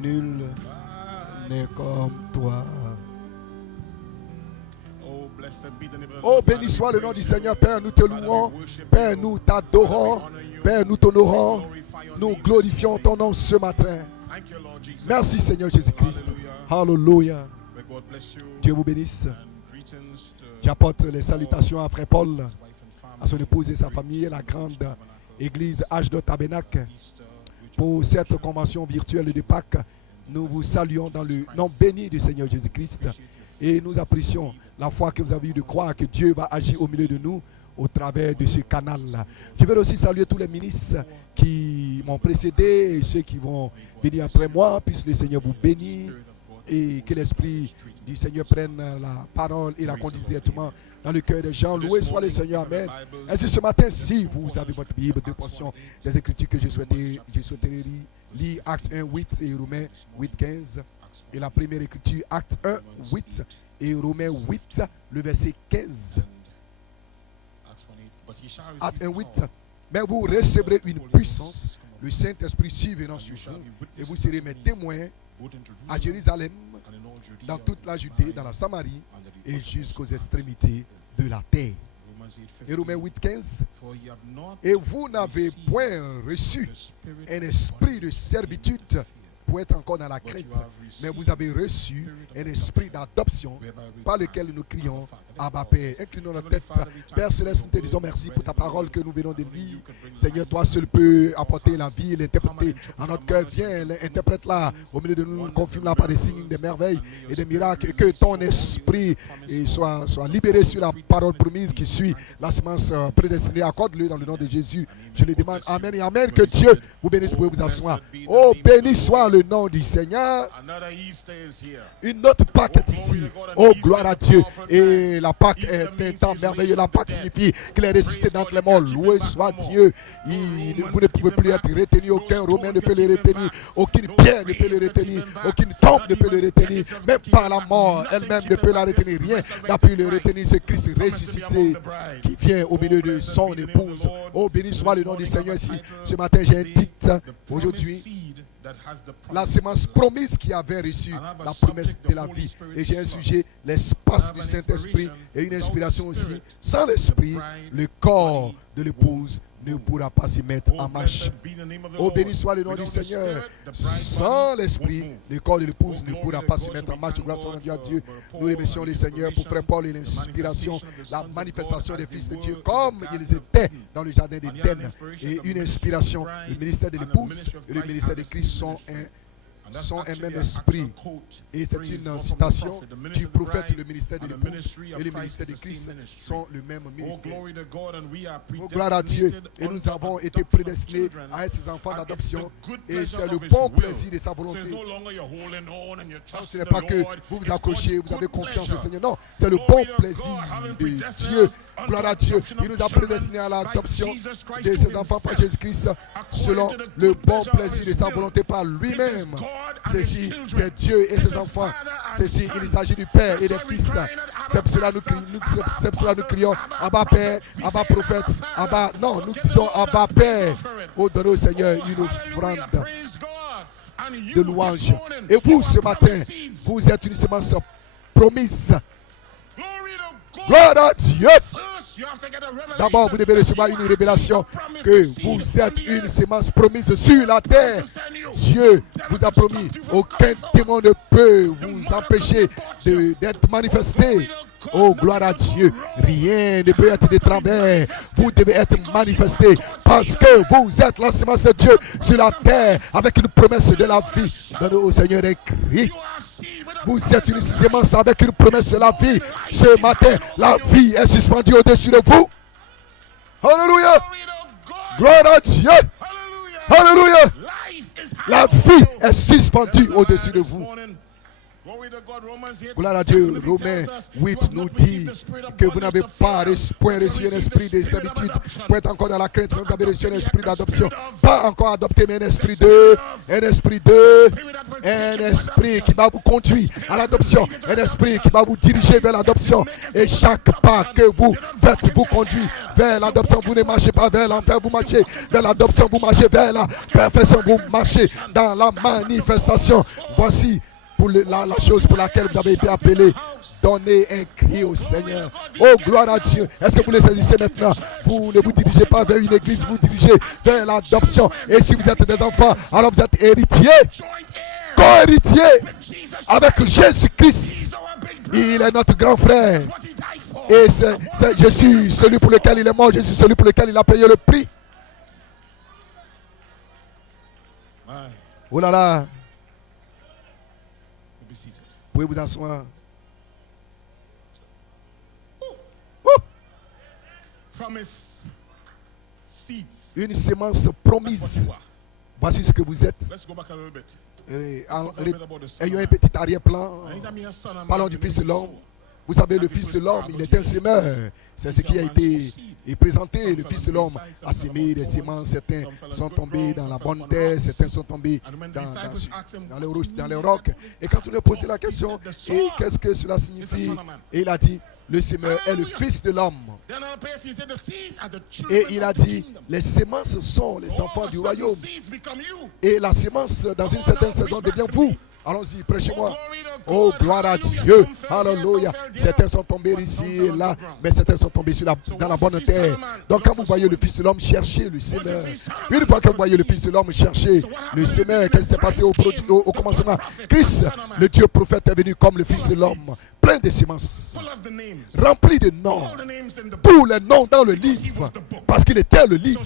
Nul n'est comme toi. Oh, béni soit le nom du Seigneur. Père, nous te louons. Père, nous t'adorons. Père, nous t'honorons. Nous glorifions ton nom ce matin. Merci Seigneur Jésus-Christ. Hallelujah. Dieu vous bénisse. J'apporte les salutations à Frère Paul, à son épouse et sa famille, la grande église H2 Tabernacle. Pour cette convention virtuelle de Pâques, nous vous saluons dans le nom béni du Seigneur Jésus-Christ. Et nous apprécions la foi que vous avez eu de croire que Dieu va agir au milieu de nous au travers de ce canal-là. Je veux aussi saluer tous les ministres qui m'ont précédé et ceux qui vont venir après moi. Puisse le Seigneur vous bénir et que l'Esprit du Seigneur prenne la parole et la conduise directement dans le cœur des gens. Loué soit le Seigneur. Amen. Ainsi ce matin, si vous avez votre Bible, deux portions des Écritures que je souhaiterais lire, Acte 1, 8 et Romains 8, 15. Et la première Écriture, Acte 1, 8 et Romains 8, le verset 15. Acte 1, 8. Mais vous recevrez une puissance, le Saint-Esprit survenant sur vous, et vous serez mes témoins à Jérusalem, dans toute la Judée, dans la Samarie et jusqu'aux extrémités de la terre. Et Romains 8, 15. Et vous n'avez point reçu un esprit de servitude pour être encore dans la crainte, mais vous avez reçu un esprit d'adoption par lequel nous crions Abba Père. Inclinons notre tête. Père Céleste, nous te disons merci pour ta parole que nous venons de lire. Seigneur, toi seul peux apporter la vie, l'interpréter à notre cœur. Viens, interprète-la au milieu de nous, confirme-la par des signes, des merveilles et des miracles. Et que ton esprit soit libéré sur la parole promise qui suit la semence prédestinée. Accorde-le dans le nom de Jésus. Je le demande. Amen et amen. Que Dieu vous bénisse. Vous pouvez vous asseoir. Oh, béni soit le nom du Seigneur. Une autre Pâque est ici. Oh, gloire à Dieu. Et la Pâque est un temps merveilleux. La Pâque signifie qu'il est ressuscité d'entre les morts. Loué soit Dieu. Vous ne pouvez plus être retenu. Aucun Romain ne peut le retenir. Aucune pierre ne peut le retenir. Aucune tombe ne peut le retenir. Même pas la mort elle-même ne peut la retenir. Rien n'a pu le retenir. Ce Christ ressuscité qui vient au milieu de son épouse. Oh, béni soit le nom du Seigneur ici. Ce matin, j'ai un titre aujourd'hui. La semence promise qui avait reçu la promesse de la vie. Et j'ai un sujet, l'espace du Saint-Esprit et une inspiration aussi. Sans l'Esprit, le corps de l'épouse ne pourra pas s'y mettre en marche. Oh, béni soit le nom du Seigneur. Sans l'Esprit, le corps de l'épouse ne pourra pas se mettre en marche. Grâce à Dieu. Nous remercions le Seigneur pour Frère Paul et l'inspiration, la manifestation des fils de Dieu comme ils étaient dans le jardin d'Éden. Et une inspiration, le ministère de l'épouse et le ministère de Christ sont un même esprit. Et c'est une citation du prophète. Le ministère de l'épouse et le ministère de Christ sont le même ministère. Oh, gloire à Dieu. Et nous avons été prédestinés à être ses enfants d'adoption. Et c'est le bon plaisir de sa volonté. Ce n'est pas que vous vous accrochez, vous avez confiance au Seigneur. Non, c'est le bon plaisir de Dieu. Gloire à Dieu. Il nous a prédestinés à l'adoption de ses enfants par Jésus-Christ selon le bon plaisir de sa volonté par lui-même. Ceci, c'est Dieu et ses enfants. Ceci, il s'agit du Père et des fils. C'est pour cela nous crions Abba Père, Abba Prophète, Abba. Non, nous disons Abba Père. Oh, donnez au Seigneur une offrande de louange. Et vous, ce matin, vous êtes une semence promise. Gloire à Dieu. D'abord, vous devez recevoir une révélation que vous êtes une semence promise sur la terre. Dieu vous a promis. Aucun démon ne peut vous empêcher d'être manifesté. Oh, gloire à Dieu. Rien ne peut être de travers. Vous devez être manifesté parce que vous êtes la semence de Dieu sur la terre avec une promesse de la vie. Donnez au Seigneur un cri. Vous êtes une semence avec une promesse de la vie. Ce matin, la vie est suspendue au-dessus de vous. Alléluia. Gloire à Dieu. Alléluia. La vie est suspendue au-dessus de vous. Gloire à Dieu. Romains 8 nous dit que vous n'avez pas point reçu un esprit de servitude pour être encore dans la crainte, mais vous avez reçu un esprit d'adoption. Pas encore adopté, mais un esprit qui va vous conduire à l'adoption. Un esprit qui va vous diriger vers l'adoption. Et chaque pas que vous faites vous conduit vers l'adoption. Vous ne marchez pas vers l'enfer, vous marchez vers l'adoption. Vous marchez vers la perfection. Vous marchez dans la manifestation. Voici pour la chose pour laquelle vous avez été appelé. Donnez un cri au Seigneur. Oh, gloire à Dieu. Est-ce que vous le saisissez maintenant? Vous ne vous dirigez pas vers une église, vous dirigez vers l'adoption. Et si vous êtes des enfants, alors vous êtes héritiers, co-héritiers avec Jésus-Christ. Il est notre grand frère. Et je suis celui pour lequel il est mort. Je suis celui pour lequel il a payé le prix. Oh là là. Vous pouvez vous asseoir. Une sémence promise. Voici ce que vous êtes. Ayons un petit arrière-plan. Parlons du Fils de l'homme. Vous savez, le Fils de l'homme, il est un semeur. C'est ce qui a été présenté. Le Fils de l'homme a semé des semences. Certains sont tombés dans la bonne terre. Certains sont tombés dans les rocs. Et quand on lui a posé la question, et qu'est-ce que cela signifie? Et il a dit, le semeur est le Fils de l'homme. Et il a dit, les semences sont les enfants du royaume. Et la semence, dans une certaine saison, devient vous. Allons-y, prêchez-moi. Oh, gloire à Dieu. Alléluia. Certains sont tombés ici et là, mais certains sont tombés dans la bonne terre. Donc, quand vous voyez le Fils de l'homme, cherchez le semeur. Une fois que vous voyez le Fils de l'homme, cherchez le semeur. Qu'est-ce qui s'est passé au commencement? Christ, le Dieu prophète, est venu comme le Fils de l'homme, plein de semences, rempli de noms. Tous les noms dans le livre, parce qu'il était le livre.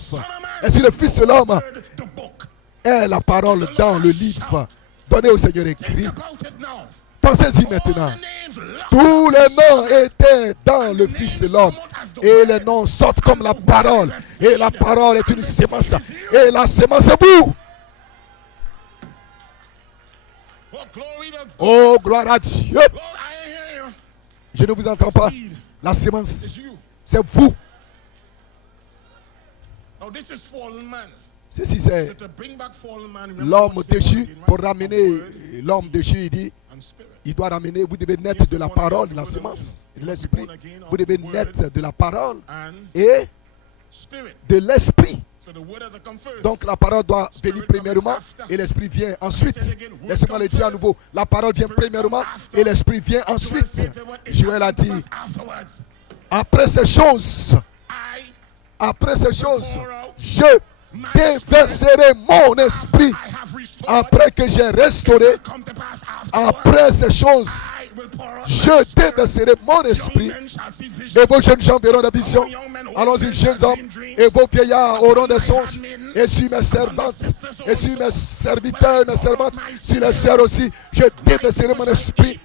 Et si le Fils de l'homme est la parole dans le livre, donnez au Seigneur un cri. Pensez-y maintenant. Tous les noms étaient dans le Fils de l'homme. Et les noms sortent comme la parole. Et la parole est une sémence. Et la sémence est vous. Oh, gloire à Dieu. Je ne vous entends pas. La sémence, c'est vous. Ceci, c'est l'homme déchu. Pour ramener l'homme déchu, il dit, il doit ramener, vous devez naître de la parole, de la sémence, de l'esprit. Vous devez naître de la parole et de l'esprit. Donc la parole doit venir premièrement et l'esprit vient ensuite. Laissez-moi le dire à nouveau. La parole vient premièrement et l'esprit vient ensuite. Joël a dit, après ces choses, je déverserai mon esprit. Après que j'ai restauré, après ces choses, je déverserai mon esprit. Et vos jeunes gens verront des visions. Allons-y, jeunes hommes. Et vos vieillards auront des songes. Et si mes servantes, et si mes serviteurs, mes servantes, si les sœurs aussi, je déverserai mon esprit.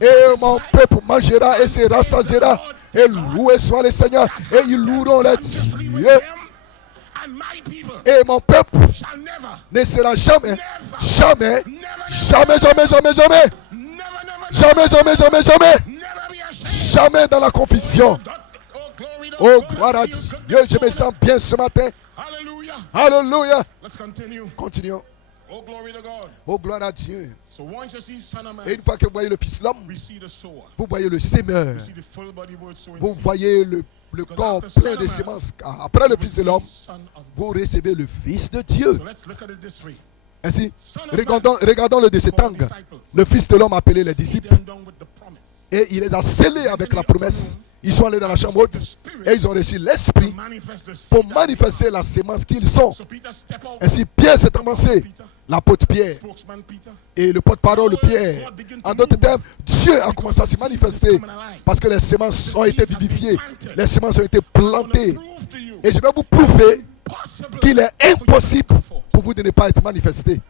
Et mon peuple mangera et se rassasiera. Et loué soit le Seigneur. Et ils loueront les dieux. Et mon peuple ne sera jamais dans la confusion. Oh, gloire à Dieu, je me sens bien ce matin. Alléluia. Continuons. Oh, gloire à Dieu. Et une fois que vous voyez le Fils de l'homme, vous voyez le semeur. Vous voyez le corps plein de semences. Après le Fils de l'homme, vous recevez le Fils de Dieu. Ainsi, regardons-le de cet angle. Le Fils de l'homme a appelé les disciples et il les a scellés avec la promesse. Ils sont allés dans la chambre haute et ils ont reçu l'esprit pour manifester la sémence qu'ils sont. Ainsi, Pierre s'est avancé, l'apôtre Pierre et le porte-parole Pierre. En d'autres termes, Dieu a commencé à se manifester parce que les semences ont été vivifiées, les semences ont été plantées. Et je vais vous prouver qu'il est impossible pour vous de ne pas être manifesté.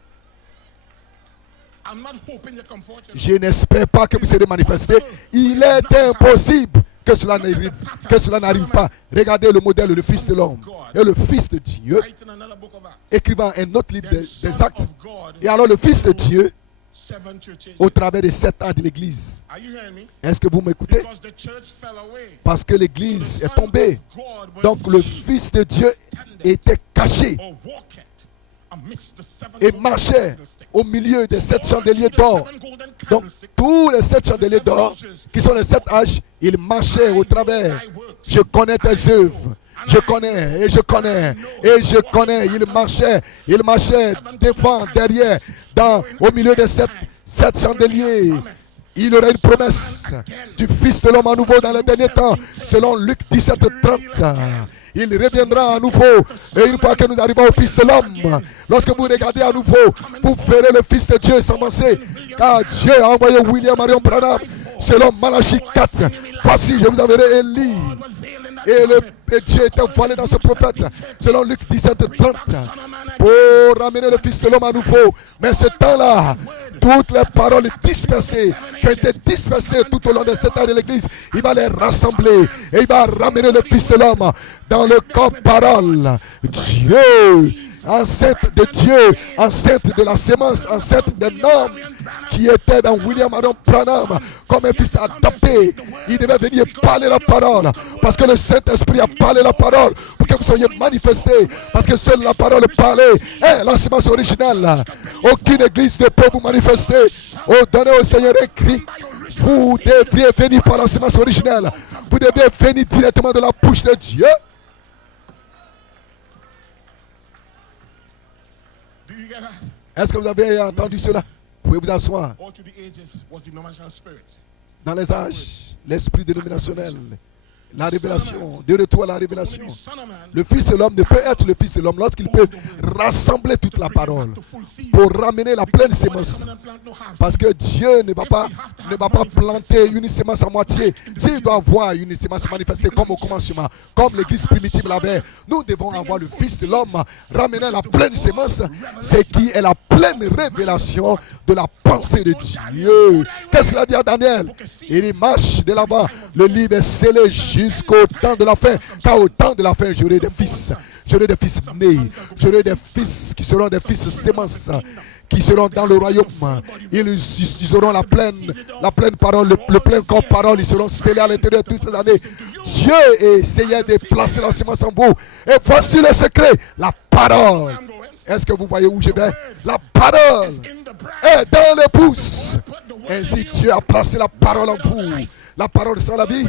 Je n'espère pas que vous serez manifesté. Il est impossible que cela n'arrive pas. Regardez le modèle, le Fils de l'homme et le Fils de Dieu, écrivant un autre livre des Actes. Et alors le Fils de Dieu au travers des 7 ans de l'Église. Est-ce que vous m'écoutez? Parce que l'Église est tombée. Donc le Fils de Dieu était caché et marchait au milieu des 7 chandeliers d'or. Donc tous les 7 chandeliers d'or, qui sont les 7 âges, il marchait au travers. Je connais tes œuvres. Je connais, et je connais, et je connais. Il marchait devant, derrière, au milieu des 7 chandeliers. Il aurait une promesse du Fils de l'homme à nouveau dans les derniers temps, selon Luc 17, 30. Il reviendra à nouveau. Et une fois que nous arrivons au Fils de l'homme, lorsque vous regardez à nouveau, vous verrez le Fils de Dieu s'avancer. Car Dieu a envoyé William Marion Branham, selon Malachie 4. Voici, je vous enverrai Élie. Et Dieu était voilé dans ce prophète, selon Luc 17, 30, pour ramener le Fils de l'homme à nouveau. Mais ce temps-là, toutes les paroles dispersées, qui ont été dispersées tout au long de 7 ans de l'Église, il va les rassembler et il va ramener le Fils de l'homme dans le corps parole. Dieu, enceinte de Dieu, enceinte de la sémence, enceinte des normes, qui était dans William Marion Branham comme un fils adopté. Il devait venir parler la parole, parce que le Saint-Esprit a parlé la parole pour que vous soyez manifestés, parce que seule la parole parlée est la sémence originale. Aucune église ne peut vous manifester. Donnez au Seigneur un cri. Vous devriez venir par la sémence originelle. Vous devez venir directement de la bouche de Dieu. Est-ce que vous avez entendu cela? Vous pouvez vous asseoir. Dans les âges, l'esprit dénominationnel, la révélation, de retour à la révélation. Le Fils de l'homme ne peut être le Fils de l'homme lorsqu'il peut rassembler toute la parole pour ramener la pleine sémence. Parce que Dieu ne va pas planter une sémence à moitié. S'il doit avoir une sémence manifestée comme au commencement, comme l'église primitive l'avait, nous devons avoir le Fils de l'homme ramener la pleine sémence, c'est qui est la pleine révélation de la pensée de Dieu. Qu'est-ce qu'il a dit à Daniel? Il marche de l'avant. Le livre est scellé jusqu'au temps de la fin. Car au temps de la fin, j'aurai des fils. J'aurai des fils nés. J'aurai des fils qui seront des fils sémences, qui seront dans le royaume. Ils auront la pleine parole, le plein corps parole. Ils seront scellés à l'intérieur de toutes ces années. Dieu essayait de placer la sémence en vous. Et voici le secret, la parole. Est-ce que vous voyez où je vais? La parole est dans l'épouse. Ainsi Dieu a placé la parole en vous. La parole sans la vie,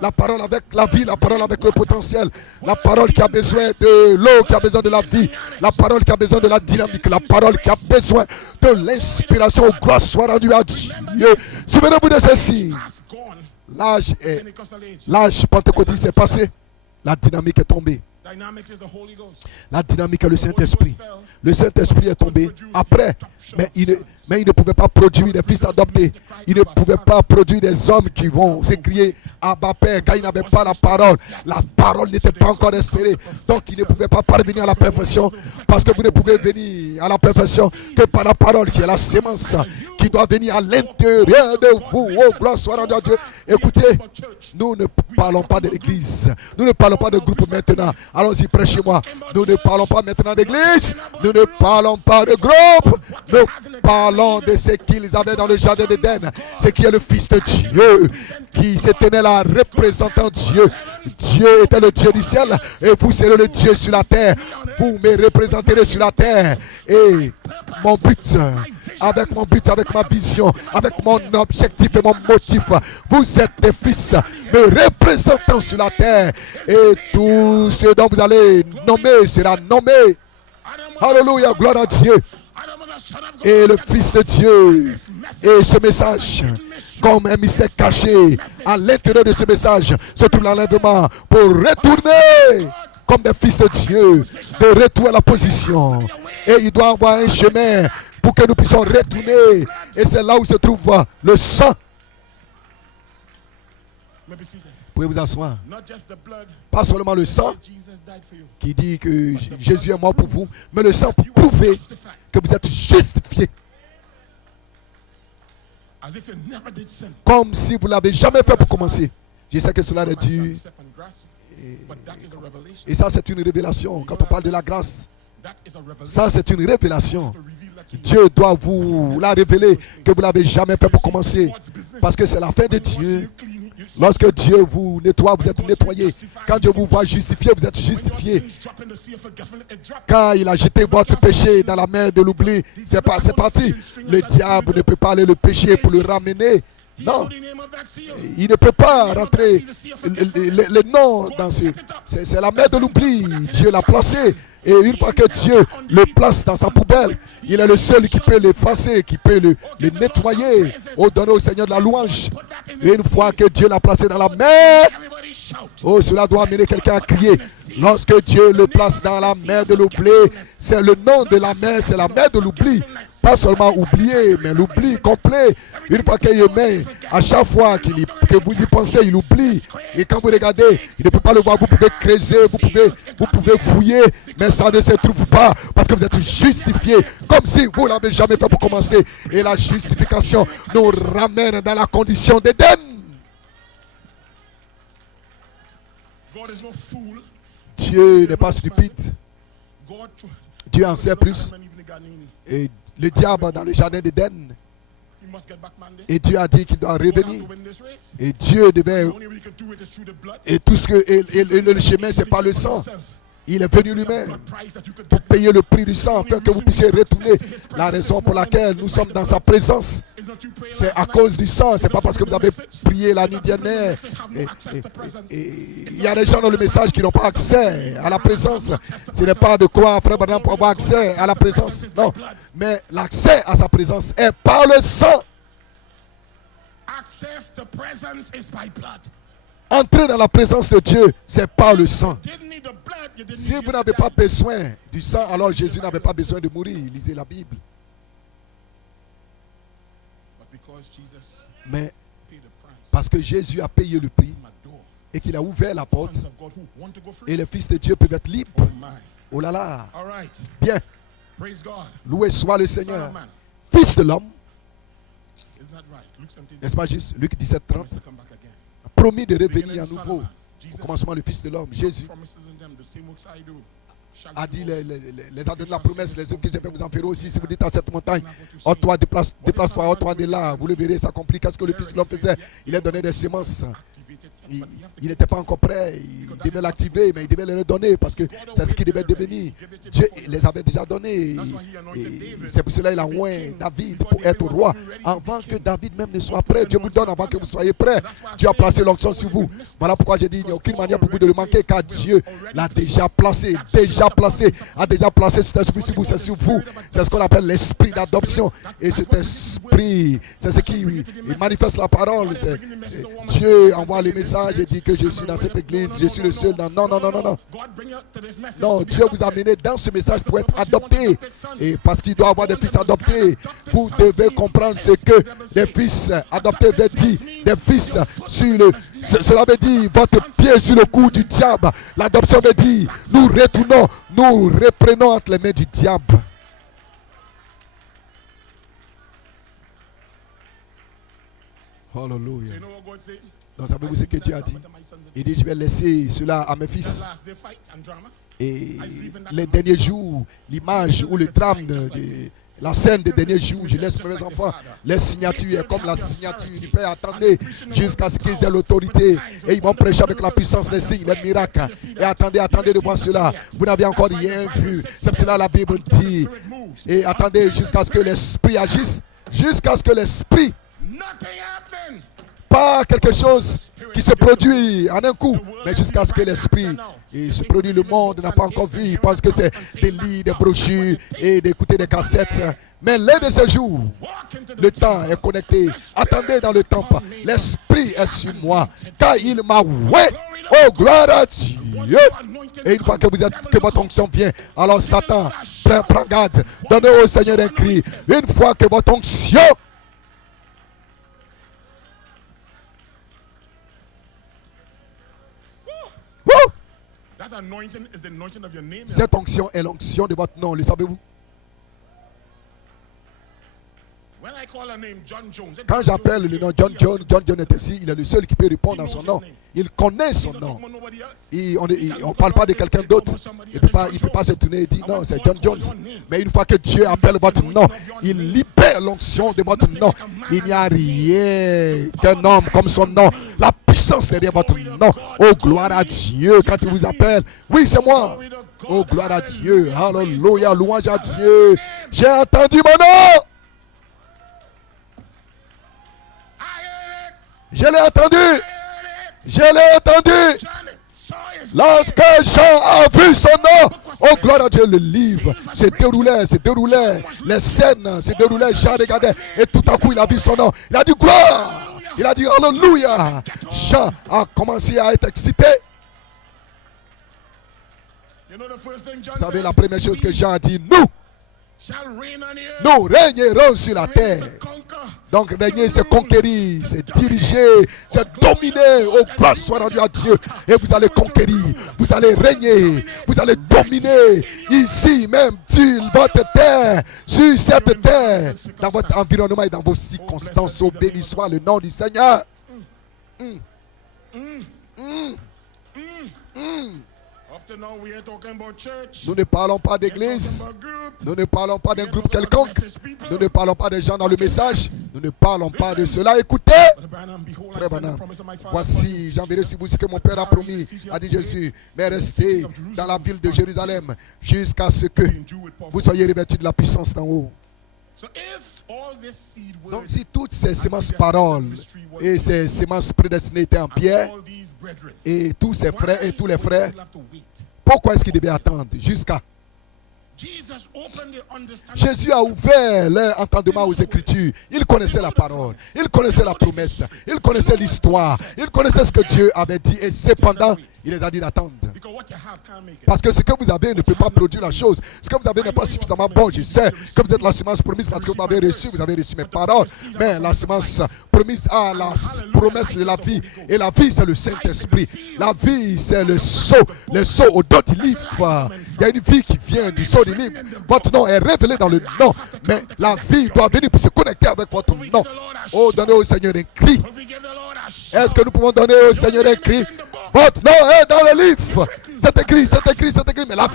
la parole avec la vie, la parole avec le potentiel, la parole qui a besoin de l'eau, qui a besoin de la vie, la parole qui a besoin de la dynamique, la parole qui a besoin de l'inspiration. Gloire soit rendue à Dieu. Souvenez-vous de ceci. L'âge pentecôtiste est passé. La dynamique est tombée. La dynamique est le Saint-Esprit. Le Saint-Esprit est tombé après, mais il ne pouvait pas produire des fils adoptés. Il ne pouvait pas produire des hommes qui vont s'écrier Abba Père, car il n'avait pas la parole. La parole n'était pas encore espérée. Donc il ne pouvait pas parvenir à la perfection, parce que vous ne pouvez venir à la perfection que par la parole qui est la sémence qui doit venir à l'intérieur de vous. Oh, gloire soit rendue à Dieu. Écoutez, nous ne parlons pas de l'église. Nous ne parlons pas de groupe maintenant. Allons-y, prêchez-moi. Nous ne parlons pas maintenant d'église. Nous ne parlons pas de groupe. Nous parlons de ce qu'ils avaient dans le jardin d'Éden. Ce qui est le Fils de Dieu, qui se tenait là représentant Dieu. Dieu était le Dieu du ciel et vous serez le Dieu sur la terre. Vous me représenterez sur la terre. Et mon but, avec ma vision, avec mon objectif et mon motif, vous êtes des fils me représentant sur la terre. Et tout ce dont vous allez nommer sera nommé. Alléluia, gloire à Dieu. Et le Fils de Dieu. Et ce message, comme un mystère caché, à l'intérieur de ce message se trouve l'enlèvement pour retourner comme des fils de Dieu, de retour à la position. Et il doit avoir un chemin pour que nous puissions retourner. Et c'est là où se trouve le sang. Vous pouvez vous asseoir. Pas seulement le sang qui dit que Jésus est mort pour vous, mais le sang pour prouver que vous êtes justifiés. Comme si vous ne l'avez jamais fait pour commencer. Je sais que cela est dû. Et ça, c'est une révélation. Quand on parle de la grâce, ça, c'est une révélation. Dieu doit vous la révéler que vous ne l'avez jamais fait pour commencer. Parce que c'est la fin de Dieu. Lorsque Dieu vous nettoie, vous êtes nettoyé. Quand Dieu vous voit justifié, vous êtes justifié. Quand il a jeté votre péché dans la mer de l'oubli, c'est parti. Le diable ne peut pas aller le pécher pour le ramener. Non, il ne peut pas rentrer le nom dans ce... C'est la mer de l'oubli. Dieu l'a placé. Et une fois que Dieu le place dans sa poubelle, il est le seul qui peut l'effacer, qui peut le nettoyer. Oh, donner au Seigneur de la louange. Et une fois que Dieu l'a placé dans la mer, oh, cela doit amener quelqu'un à crier. Lorsque Dieu le place dans la mer de l'oubli, c'est le nom de la mer, c'est la mer de l'oubli. Pas seulement oublier, mais l'oubli complet. Une fois qu'il met, à chaque fois que vous y pensez, il oublie. Et quand vous regardez, il ne peut pas le voir. Vous pouvez creuser, vous pouvez fouiller, mais ça ne se trouve pas parce que vous êtes justifié, comme si vous ne l'avez jamais fait pour commencer. Et la justification nous ramène dans la condition d'Éden. Dieu n'est pas stupide. Dieu en sait plus. Et le diable dans le jardin d'Éden. Et Dieu a dit qu'il doit revenir. Et Dieu devait... Et tout ce que... Et le chemin, c'est pas le sang. Il est venu lui-même pour payer le prix du sang afin que vous puissiez retourner. La raison pour laquelle nous sommes dans sa présence, c'est à cause du sang. C'est pas parce que vous avez prié la nuit dernière. Il y a des gens dans le message qui n'ont pas accès à la présence. Ce n'est pas de croire, frère Branham, pour avoir accès à la présence. Non. Mais l'accès à sa présence est par le sang. Entrer dans la présence de Dieu, c'est par le sang. Si vous n'avez pas besoin du sang, alors Jésus n'avait pas besoin de mourir. Lisez la Bible. Mais parce que Jésus a payé le prix et qu'il a ouvert la porte, et les fils de Dieu peuvent être libres. Oh là là. Bien. Loué soit le Seigneur. Fils de l'homme. N'est-ce pas juste? Luc 17, 30. Promis de revenir à nouveau. Au commencement, le Fils de l'homme, Jésus, a dit, les a donné la promesse, les œuvres que j'ai fait vous en ferez aussi. Si vous dites à cette montagne, oh toi, déplace-toi, oh toi de là, vous le verrez, ça accomplit. Qu'est-ce que le Fils de l'homme faisait? Il a donné des semences. Il n'était pas encore prêt, il devait l'activer, mais il devait le donner parce que c'est ce qu'il devait devenir. Dieu les avait déjà donnés. C'est pour cela qu'il a oint David pour être roi. Avant que David même ne soit prêt, Dieu vous donne avant que vous soyez prêt. Dieu a placé l'onction sur vous. Voilà pourquoi j'ai dit, il n'y a aucune manière pour vous de le manquer, car Dieu l'a déjà placé, a déjà placé cet esprit sur vous, c'est sur vous. C'est ce qu'on appelle l'esprit d'adoption. Et cet esprit, c'est ce qui manifeste la parole. Dieu envoie les messages et dit que je suis dans cette église, je suis le seul. Non. Non, Dieu vous a amené dans ce message pour être adopté. Et parce qu'il doit avoir des fils adoptés, vous devez comprendre ce que des fils adoptés veut dire. Des fils sur le... Cela veut dire votre pied sur le cou du diable. L'adoption veut dire nous retournons, nous reprenons entre les mains du diable. Hallelujah. Donc savez-vous ce que Dieu a dit? Il dit, je vais laisser cela à mes fils. Et les derniers jours, l'image ou le drame de la scène des derniers jours, je laisse mes enfants, les signatures, comme la signature du Père, attendez jusqu'à ce qu'ils aient l'autorité. Et ils vont prêcher avec la puissance des signes, des miracles. Et attendez de voir cela. Vous n'avez encore rien vu. C'est pour cela que la Bible dit. Et attendez jusqu'à ce que l'Esprit agisse. Jusqu'à ce que l'Esprit... Pas quelque chose qui se produit en un coup, mais jusqu'à ce que l'esprit se produit. Le monde n'a pas encore vu. Il pense que c'est des livres, des brochures et d'écouter des cassettes. Mais l'un de ces jours, le temps est connecté. Attendez dans le temple. L'esprit est sur moi, car il m'a oué. Oh, gloire à Dieu. Et une fois que votre onction vient, alors Satan, prends garde. Donnez au Seigneur un cri. Une fois que votre onction... Cette onction est l'onction de votre nom, le savez-vous? Quand j'appelle le nom John John est ici, il est le seul qui peut répondre à son nom. Il connaît son nom. On ne parle pas de quelqu'un d'autre. Il ne peut pas se tourner et dire non, c'est John Jones. Mais une fois que Dieu appelle votre nom, il libère l'onction de votre nom. Il n'y a rien qu'un homme comme son nom. La puissance derrière votre nom. Oh, gloire à Dieu quand il vous appelle. Oui, c'est moi. Oh, gloire à Dieu. Alléluia, louange à Dieu. J'ai entendu mon nom. Je l'ai entendu. Je l'ai entendu. Lorsque Jean a vu son nom, oh gloire à Dieu, le livre se déroulait, les scènes se déroulaient, Jean regardait, et tout à coup il a vu son nom. Il a dit gloire. Il a dit alléluia. Jean a commencé à être excité. Vous savez la première chose que Jean a dit, nous régnerons sur la terre. Donc régner, c'est conquérir, c'est diriger, c'est dominer. Oh, gloire soit rendue à Dieu. Et vous allez conquérir, vous allez régner, vous allez dominer ici même sur votre terre, sur cette terre, dans votre environnement et dans vos circonstances. Oh, béni soit le nom du Seigneur. Nous ne parlons pas d'église, nous ne parlons pas d'un groupe quelconque, nous ne parlons pas des gens dans le message, nous ne parlons pas de cela. Écoutez, Frère Branham, voici, j'enverrai sur vous ce que mon Père a promis, a dit Jésus, mais restez dans la ville de Jérusalem jusqu'à ce que vous soyez revêtus de la puissance d'en haut. Donc si toutes ces semences paroles et ces semences prédestinées étaient en pierre, et tous ses frères et tous les frères, pourquoi est-ce qu'ils devaient attendre jusqu'à... Jésus a ouvert leur entendement aux Écritures. Il connaissait la parole, il connaissait la promesse, il connaissait l'histoire, il connaissait ce que Dieu avait dit, et cependant, il les a dit d'attendre. Parce que ce que vous avez ne peut pas produire la chose. Ce que vous avez n'est pas suffisamment bon. Je sais que vous êtes la semence promise parce que vous avez reçu mes paroles. Mais la semence promise a la promesse de la vie. Et la vie, c'est le Saint-Esprit. La vie, c'est le sceau au dos du livre. Il y a une vie qui vient du sceau du livre. Votre nom est révélé dans le nom. Mais la vie doit venir pour se connecter avec votre nom. Oh, donnez au Seigneur un cri. Est-ce que nous pouvons donner au Seigneur un cri? Votre nom est dans le livre. C'est écrit, mais la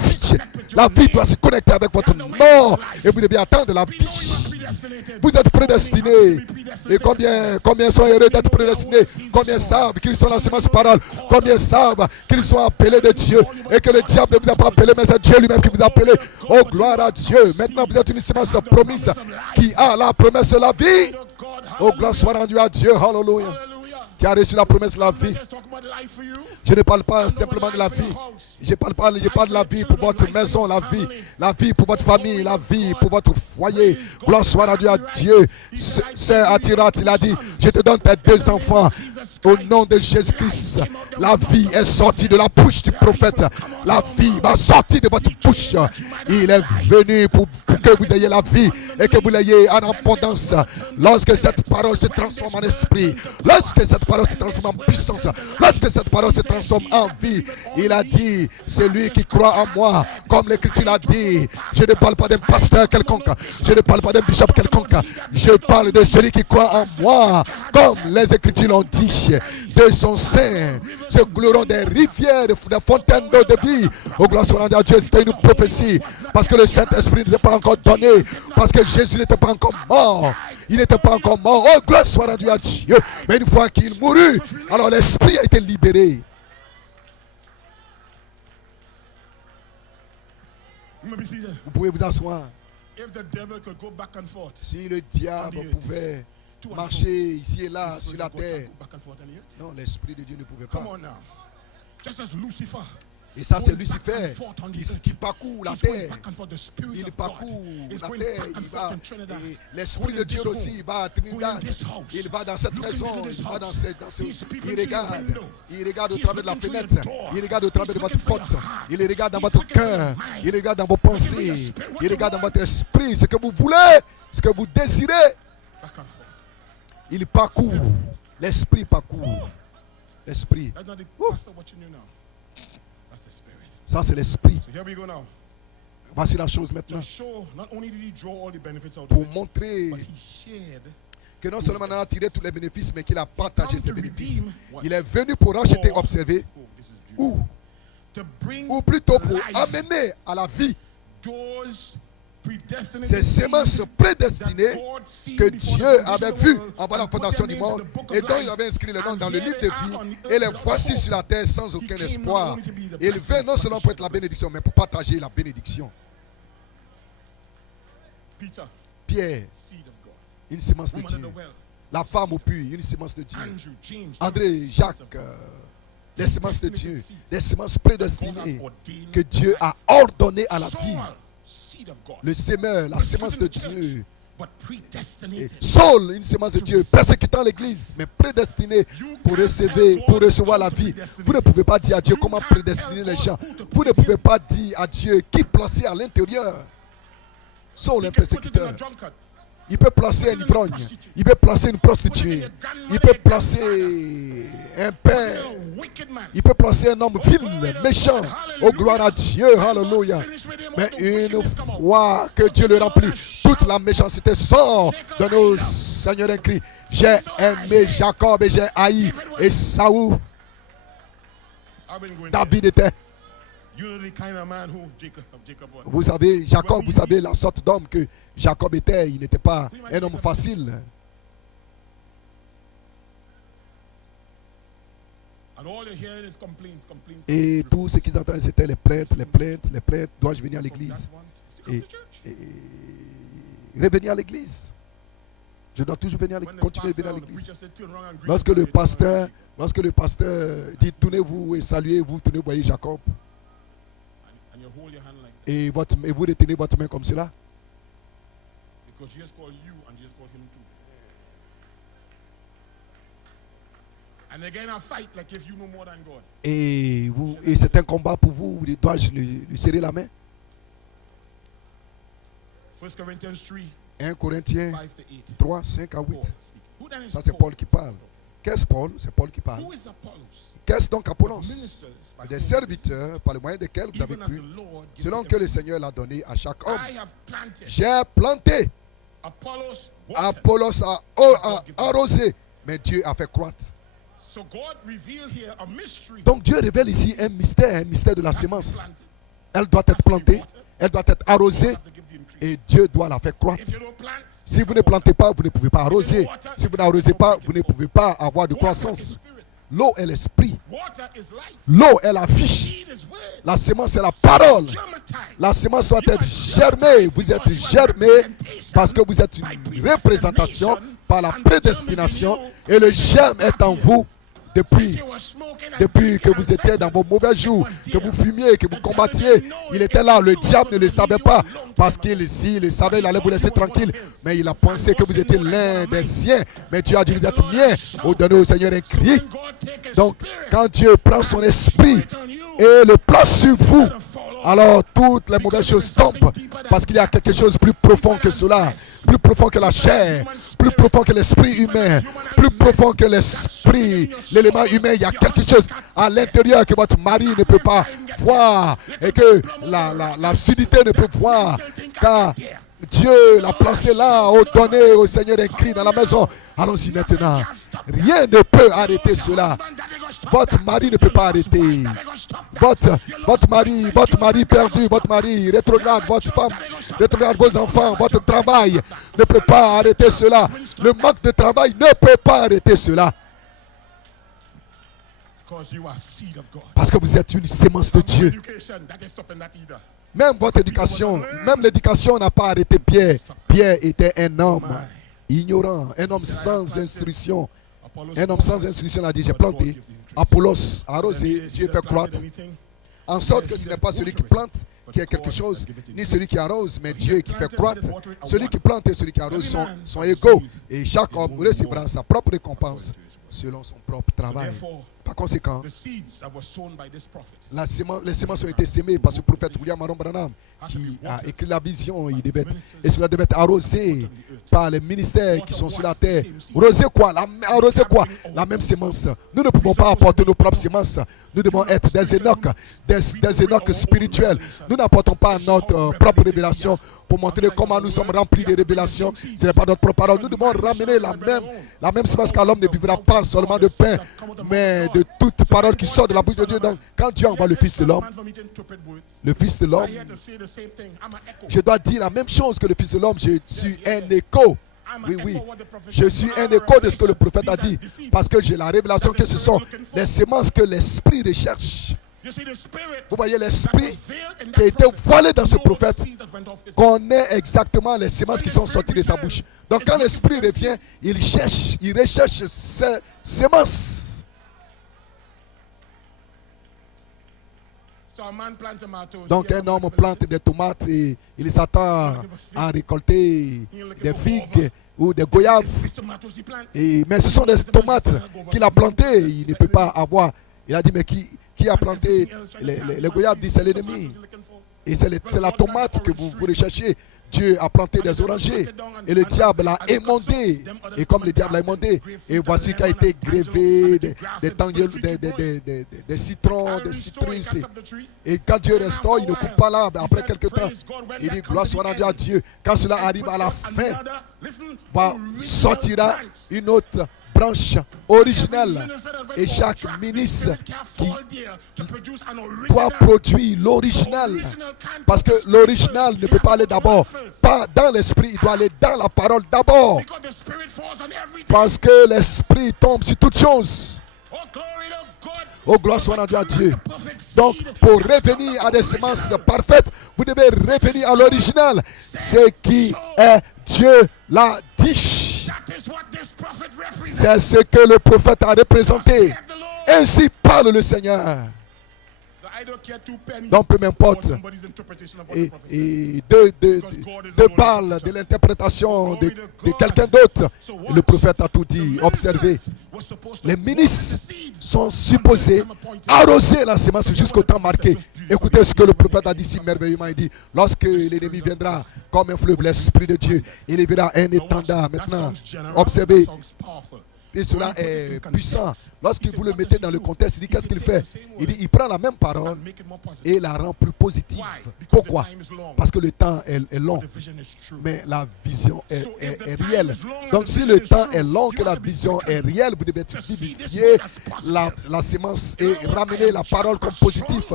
vie doit se connecter avec votre nom. Et vous devez attendre la vie. Vous êtes prédestinés. Et combien sont heureux d'être prédestinés? Combien savent qu'ils sont la semence parole? Combien savent qu'ils sont appelés de Dieu? Et que le diable ne vous a pas appelé, mais c'est Dieu lui-même qui vous a appelé. Oh, gloire à Dieu. Maintenant, vous êtes une semence promise qui a la promesse de la vie. Oh, gloire soit rendue à Dieu. Hallelujah. Qui a reçu la promesse de la vie. Je ne parle pas simplement de la vie. Je parle de la vie pour votre maison, la vie pour votre famille, la vie pour votre foyer. Gloire soit rendue à Dieu. C'est Attirat, il a dit, je te donne tes deux enfants. Au nom de Jésus-Christ, la vie est sortie de la bouche du prophète. La vie va sortir de votre bouche. Il est venu pour que vous ayez la vie et que vous l'ayez en abondance. Lorsque cette parole se transforme en esprit, lorsque cette parole se transforme en puissance, lorsque cette parole se transforme en vie, il a dit, celui qui croit en moi, comme l'Écriture l'a dit, je ne parle pas d'un pasteur quelconque, je ne parle pas d'un bishop quelconque, je parle de celui qui croit en moi, comme les Écritures l'ont dit, de son sein se gloueront des rivières, des fontaines d'eau de vie. Au gloire soit rendue à Dieu, c'était une prophétie, parce que le Saint-Esprit n'était pas encore donné, parce que Jésus n'était pas encore mort. Il n'était pas encore mort. Oh, gloire soit rendue à Dieu. Mais une fois qu'il mourut, alors l'Esprit a été libéré. Vous pouvez vous asseoir. Si le diable pouvait marcher ici et là sur la terre, non, l'Esprit de Dieu ne pouvait pas. Et ça, c'est Lucifer qui parcourt la terre. Il parcourt la terre. Il va. L'Esprit de Dieu aussi, il va à Trinidad. Il va dans cette maison. Il va dans ce. Il regarde. Il regarde au travers de la fenêtre. Il regarde au travers de votre porte. Il regarde dans votre cœur. Il regarde dans vos pensées. Il regarde dans votre esprit. Ce que vous voulez, ce que vous désirez. Il parcourt. L'Esprit parcourt. L'Esprit. Ça, c'est l'Esprit. Voici la chose maintenant. To show not only did he draw all the benefits out Pour of it, montrer but he shared. que non seulement il en a tiré tous les bénéfices, mais qu'il a partagé ses bénéfices. Il est venu pour racheter, observer, Oh, this is beautiful. ou, To bring ou plutôt to pour life amener à la vie those predestinated ces semences seeds prédestinées that God seen que before the Dieu foundation avait of the vues world avant la and put fondation their du names monde in the book et of dont il life. avait inscrit le nom And dans le here livre they de are vie. on the Et les earth voici without sur la terre sans aucun He came espoir. not only to be the Il blessing, vint non but seulement to pour share être la the bénédiction, mais pour partager la bénédiction. Peter, Pierre, seed of God. une semence de Woman at Dieu. the well. La femme au puits, une semence de Dieu. Andrew, James, André, John, seeds Jacques, of God. des semences de Dieu, des semences prédestinées que Dieu a ordonné ordonnées à la vie. Le semeur, la semence de Dieu. Et Saul, une semence de Dieu, persécutant l'Église, mais prédestiné pour recevoir la vie. Vous ne pouvez pas dire à Dieu comment prédestiner les gens. Vous ne pouvez pas dire à Dieu qui placer à l'intérieur. Saul, un persécuteur. Il peut placer un ivrogne, il peut placer une prostituée, il peut placer un père, il peut placer un homme vil, méchant. Oh, gloire à Dieu, hallelujah. Mais une fois que Dieu le remplit, toute la méchanceté sort de nos Seigneur un cri. J'ai aimé Jacob et j'ai haï Esaü. David était. Vous savez, Jacob, vous savez la sorte d'homme que Jacob était. Il n'était pas un homme facile. Et tout ce qu'ils entendaient, c'était les plaintes, les plaintes, les plaintes. Dois-je venir à l'église? Et revenir à l'église. Je dois toujours venir à l'église, continuer à venir à l'église. Lorsque le pasteur dit tournez-vous et saluez-vous, tournez, vous voyez Jacob. Et vous retenez votre main comme cela. Et c'est un combat pour vous. Dois-je lui serrer la main? 1 Corinthiens 3, 5 à 8. Ça, c'est Paul qui parle. Qu'est-ce Paul? C'est Paul qui parle. Qu'est-ce donc Apollos? Des serviteurs par le moyen desquels vous avez cru, selon que le Seigneur l'a donné à chaque homme. J'ai planté. Apollos a arrosé, mais Dieu a fait croître. Donc Dieu révèle ici un mystère de la semence. Elle doit être plantée, elle doit être arrosée, et Dieu doit la faire croître. Si vous ne plantez pas, vous ne pouvez pas arroser. Si vous n'arrosez pas, vous ne pouvez pas avoir de croissance. L'eau est l'esprit. L'eau est la fiche. La semence est la parole. La semence doit être germée. Vous êtes germé parce que vous êtes une représentation par la prédestination. Et le germe est en vous depuis que vous étiez dans vos mauvais jours, que vous fumiez, que vous combattiez. Il était là. Le diable ne le savait pas parce qu'il le savait, il allait vous laisser tranquille. Mais il a pensé que vous étiez l'un des siens. Mais Dieu a dit, vous êtes miens. Au donner au Seigneur un cri. Donc, quand Dieu prend son esprit et le place sur vous, alors toutes les mauvaises choses tombent. Parce qu'il y a quelque chose de plus profond que cela. Plus profond que la chair. Plus profond que l'esprit humain. Plus profond que l'esprit, l'élément humain. Il y a quelque chose à l'intérieur que votre mari ne peut pas voir. Et que l'absurdité ne peut voir. Car Dieu l'a placé là, au donner au Seigneur un cri dans la maison. Allons-y maintenant. Rien ne peut arrêter cela. Votre mari ne peut pas arrêter. Votre mari perdu, votre mari rétrograde, votre femme rétrograde, vos enfants, votre travail ne peut pas arrêter cela. Le manque de travail ne peut pas arrêter cela. Parce que vous êtes une semence de Dieu. Même votre éducation, même l'éducation n'a pas arrêté Pierre. Pierre était un homme ignorant, un homme sans instruction. Un homme sans instruction a dit, j'ai planté. Apollos a arrosé, Dieu fait croître. En sorte que ce n'est pas celui qui plante qui a quelque chose, ni celui qui arrose, mais Dieu qui fait croître. Celui qui plante et celui qui arrose sont égaux. Et chaque homme recevra sa propre récompense selon son propre travail. Par conséquent, the seeds that were sown by this prophet les semences ont été semées par ce prophète William Aaron Branham qui a écrit la vision. Et cela devait être arrosé par les ministères qui sont sur la terre. Arroser quoi? Arroser quoi? La même semence. Nous ne pouvons pas apporter nos propres semences. Nous devons être des Enoch, des Enoch spirituels. Nous n'apportons pas notre propre révélation pour montrer comment nous sommes remplis de révélations. Ce n'est pas notre propre parole. Nous devons ramener la même semence, car l'homme ne vivra pas seulement de pain, mais de toute parole qui sort de la bouche de Dieu. Donc, quand Dieu envoie le Fils de l'homme, je dois dire la même chose que le Fils de l'homme. Je suis un écho. Oui, oui. Je suis un écho de ce que le prophète a dit. Parce que j'ai la révélation que ce sont les semences que l'esprit recherche. Vous voyez l'esprit qui a été voilé dans ce prophète connaît exactement les semences qui sont sorties de sa bouche. Donc quand l'esprit revient, il recherche ces semences. Donc un homme plante des tomates et il s'attend à récolter des figues ou des goyaves. Mais ce sont des tomates qu'il a plantées. Il ne peut pas avoir. Il a dit, mais qui a planté les goyaves? Dit, c'est l'ennemi. Et c'est la tomate que vous recherchez. Dieu a planté des orangers et le diable l'a émondé. Et comme le diable l'a émondé, et voici qu'a été grévé des citrons, des citrus. Et quand Dieu restaure, il ne coupe pas l'arbre. Après quelques temps, il dit gloire soit rendue à Dieu. Quand cela arrive à la fin, sortira une autre branche originelle. Et chaque ministre qui doit produire l'original. Parce que l'original ne peut pas aller d'abord pas dans l'esprit, il doit aller dans la parole d'abord. Parce que l'esprit tombe sur toutes choses. Oh, gloire soit rendue à Dieu. Donc, pour revenir à des semences parfaites, vous devez revenir à l'original. Ce qui est Dieu l'a dit. C'est ce que le prophète a représenté. Ainsi parle le Seigneur. Donc peu m'importe. Et deux parlent de l'interprétation de quelqu'un d'autre. Le prophète a tout dit. Observez. Les ministres sont supposés arroser la semence jusqu'au temps marqué. Écoutez ce que le prophète a dit si merveilleusement. Il dit, lorsque l'ennemi viendra comme un fleuve, l'Esprit de Dieu, il y verra un étendard. Maintenant, observez. Et cela est puissant. Lorsque vous le mettez dans le contexte, il dit qu'est-ce qu'il fait? Il dit, il prend la même parole et la rend plus positive. Pourquoi? Parce que le temps est long, mais la vision est réelle. Donc si le temps est long, que la vision est réelle, vous devez vivifier la sémence et ramener la parole comme positive.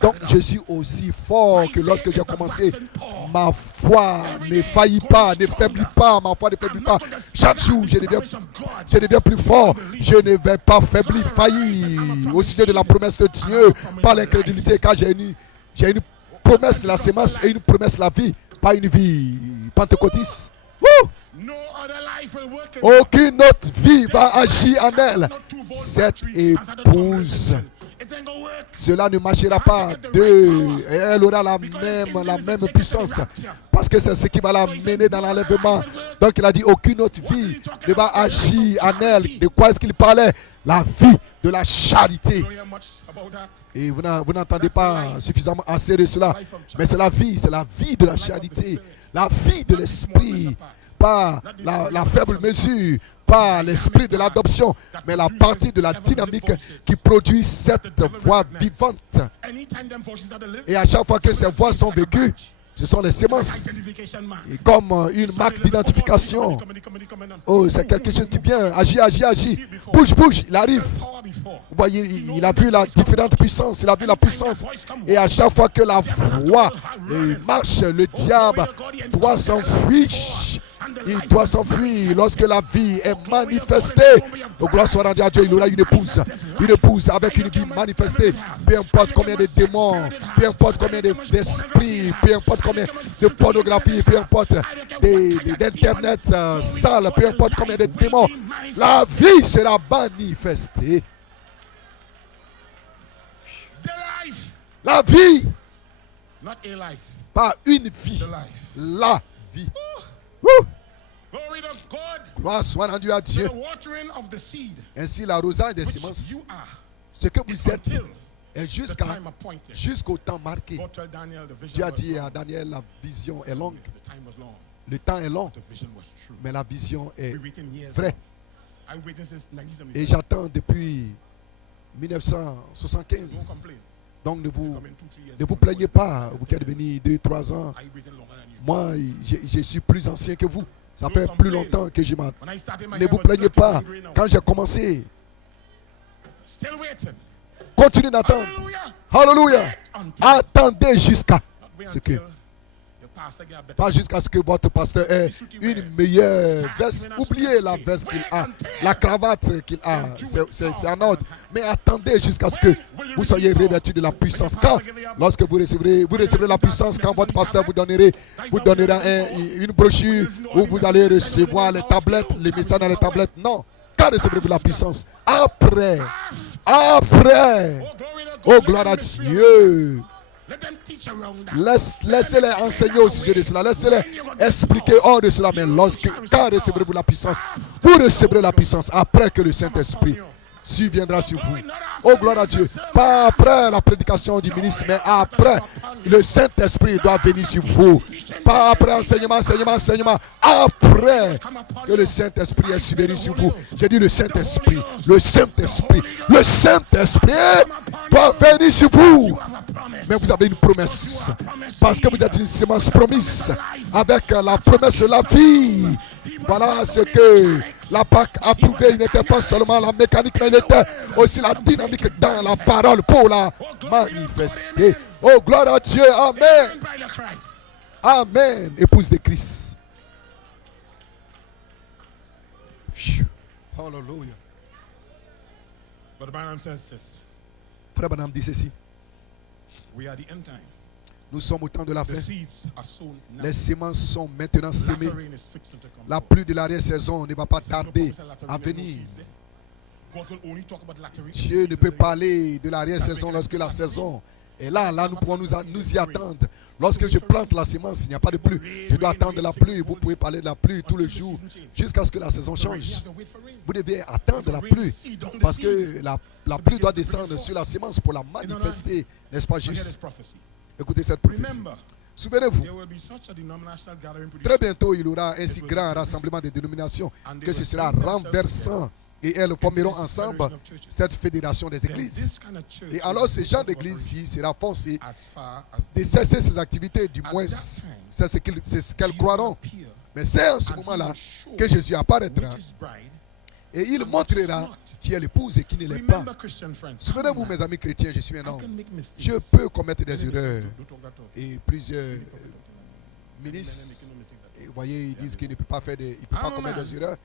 Donc je suis aussi fort que lorsque j'ai commencé. Ma foi ne faillit pas, ne faiblit pas, ma foi ne faiblit pas. Chaque jour, je deviens plus fort. Je ne vais pas faiblir, faillir au sujet de la promesse de Dieu par l'incrédulité, car j'ai une promesse de la sémence et une promesse de la vie, pas une vie pentecôtiste. Aucune autre vie va agir en elle. Cette épouse, cela ne marchera pas elle aura la même puissance. Parce que c'est ce qui va la mener dans l'enlèvement. Donc il a dit aucune autre vie ne va agir en elle. De quoi est-ce qu'il parlait? La vie de la charité. Et vous n'entendez pas suffisamment assez de cela. Mais c'est la vie de la charité. La vie de l'esprit. Pas la faible mesure, pas l'esprit de l'adoption, mais la partie de la dynamique qui produit cette voix vivante. Et à chaque fois que ces voix sont vécues, ce sont les semences. Et comme une marque d'identification. Oh, c'est quelque chose qui vient. Agit. Bouge, il arrive. Vous voyez, il a vu la différente puissance. Il a vu la puissance. Et à chaque fois que la voix marche, le diable doit s'enfuir. Il doit s'enfuir lorsque la vie est manifestée. Au gloire soit rendue à Dieu, il aura une épouse avec une vie manifestée. Peu importe combien de démons, peu importe combien d'esprits, peu importe combien de pornographie, peu importe d'internet sale, peu importe combien de démons, la vie sera manifestée. La vie, pas une vie, la vie. Gloire soit rendue à So Dieu. the watering of the seed, Ainsi, l'arrosage des which semences, you are, ce que is vous êtes, until est the jusqu'à time appointed. jusqu'au temps marqué. God told Daniel the vision Dieu a was dit long. à Daniel, la vision est longue. The time was long. Le temps est long, The vision was true. mais la vision est We're waiting years. vraie. I'm waiting since Et 1975. j'attends depuis Don't 1975. complain. Donc ne vous, Come in 2-3 years. ne vous plaignez pas, vous qui êtes venus 2-3 ans. I'm waiting longer than you. Moi, je suis plus ancien que vous. Ça fait plus longtemps que je m'attends. When I started, my Ne hair vous was plaignez black pas. and grey now. Quand j'ai commencé, Still waiting. continuez d'attendre. Hallelujah. Alléluia. Until, Attendez jusqu'à not wait ce que, until your pastor get a better pas jusqu'à ce que votre pasteur ait une meilleure veste. Oubliez la veste qu'il a, la cravate qu'il a. C'est en ordre. Mais attendez jusqu'à ce que vous soyez revêtus de la puissance. Quand, lorsque vous recevrez la puissance, quand votre pasteur vous donnera une brochure où vous allez recevoir les tablettes, les messages dans les tablettes. Non. Quand recevrez-vous la puissance? Après. Oh, gloire à Dieu. let them teach around that. Laissez-les enseigner au sujet de cela. Laissez-les expliquer hors de cela. Mais quand recevrez-vous la puissance? Vous recevrez la puissance après que le Saint-Esprit surviendra sur vous. Oh, gloire à Dieu. Pas après la prédication du ministre, mais après, le Saint-Esprit doit venir sur vous. Pas après enseignement. Après que le Saint-Esprit est survenu sur vous. J'ai dit le Saint-Esprit doit venir sur vous. Mais vous avez une promesse. Parce que vous êtes une semence promise. Avec la promesse de la vie. Voilà ce que la Pâque a prouvé. Il n'était pas seulement la mécanique, mais il était aussi la dynamique dans la parole pour la manifester. Oh, gloire à Dieu. Amen. Amen. Épouse de Christ. Hallelujah. But Branham says this. Frère Branham dit ceci. We are the end time. Nous sommes au temps de la The fin. seeds are sown now. Les semences sont maintenant semées. Latter rain is fixing to come. La pluie de l'arrière-saison ne va pas There's no tarder promise of latter à rain, no venir. seeds, eh? God will only talk about latter rain. Dieu ne peut parler de l'arrière-saison lorsque la saison est là. Là, nous pourrons nous y attendre. Lorsque je plante la semence, il n'y a pas de pluie. Je dois attendre la pluie. Vous pouvez parler de la pluie tout le jour jusqu'à ce que la saison change. Vous devez attendre la pluie parce que la pluie doit descendre sur la semence pour la manifester. N'est-ce pas Hear this juste? prophecy. Écoutez cette prophétie. Remember, Souvenez-vous, there will be such a denominational gathering pretty très soon. bientôt, il y aura un si grand rassemblement de dénominations que ce sera renversant et elles formeront ensemble cette fédération des Then églises. this kind of church Et alors, ce will genre be d'église-ci sera forcé as far as de cesser ses activités, du moins, c'est ce qu'elles croiront. appear, Mais c'est en ce moment-là que Jésus apparaîtra which is bride. et il montrera qui est l'épouse et qui ne l'est pas. Remember, Christian friends, Souvenez-vous, I'm a mes man. amis chrétiens, je suis un I homme. can make mistakes. Je peux commettre des Many erreurs. mistakes, don't talk that talk. Et plusieurs Many ministres, making no mistakes at all. et voyez, ils disent qu'il ne peut pas faire il peut pas I'm a commettre man. des erreurs.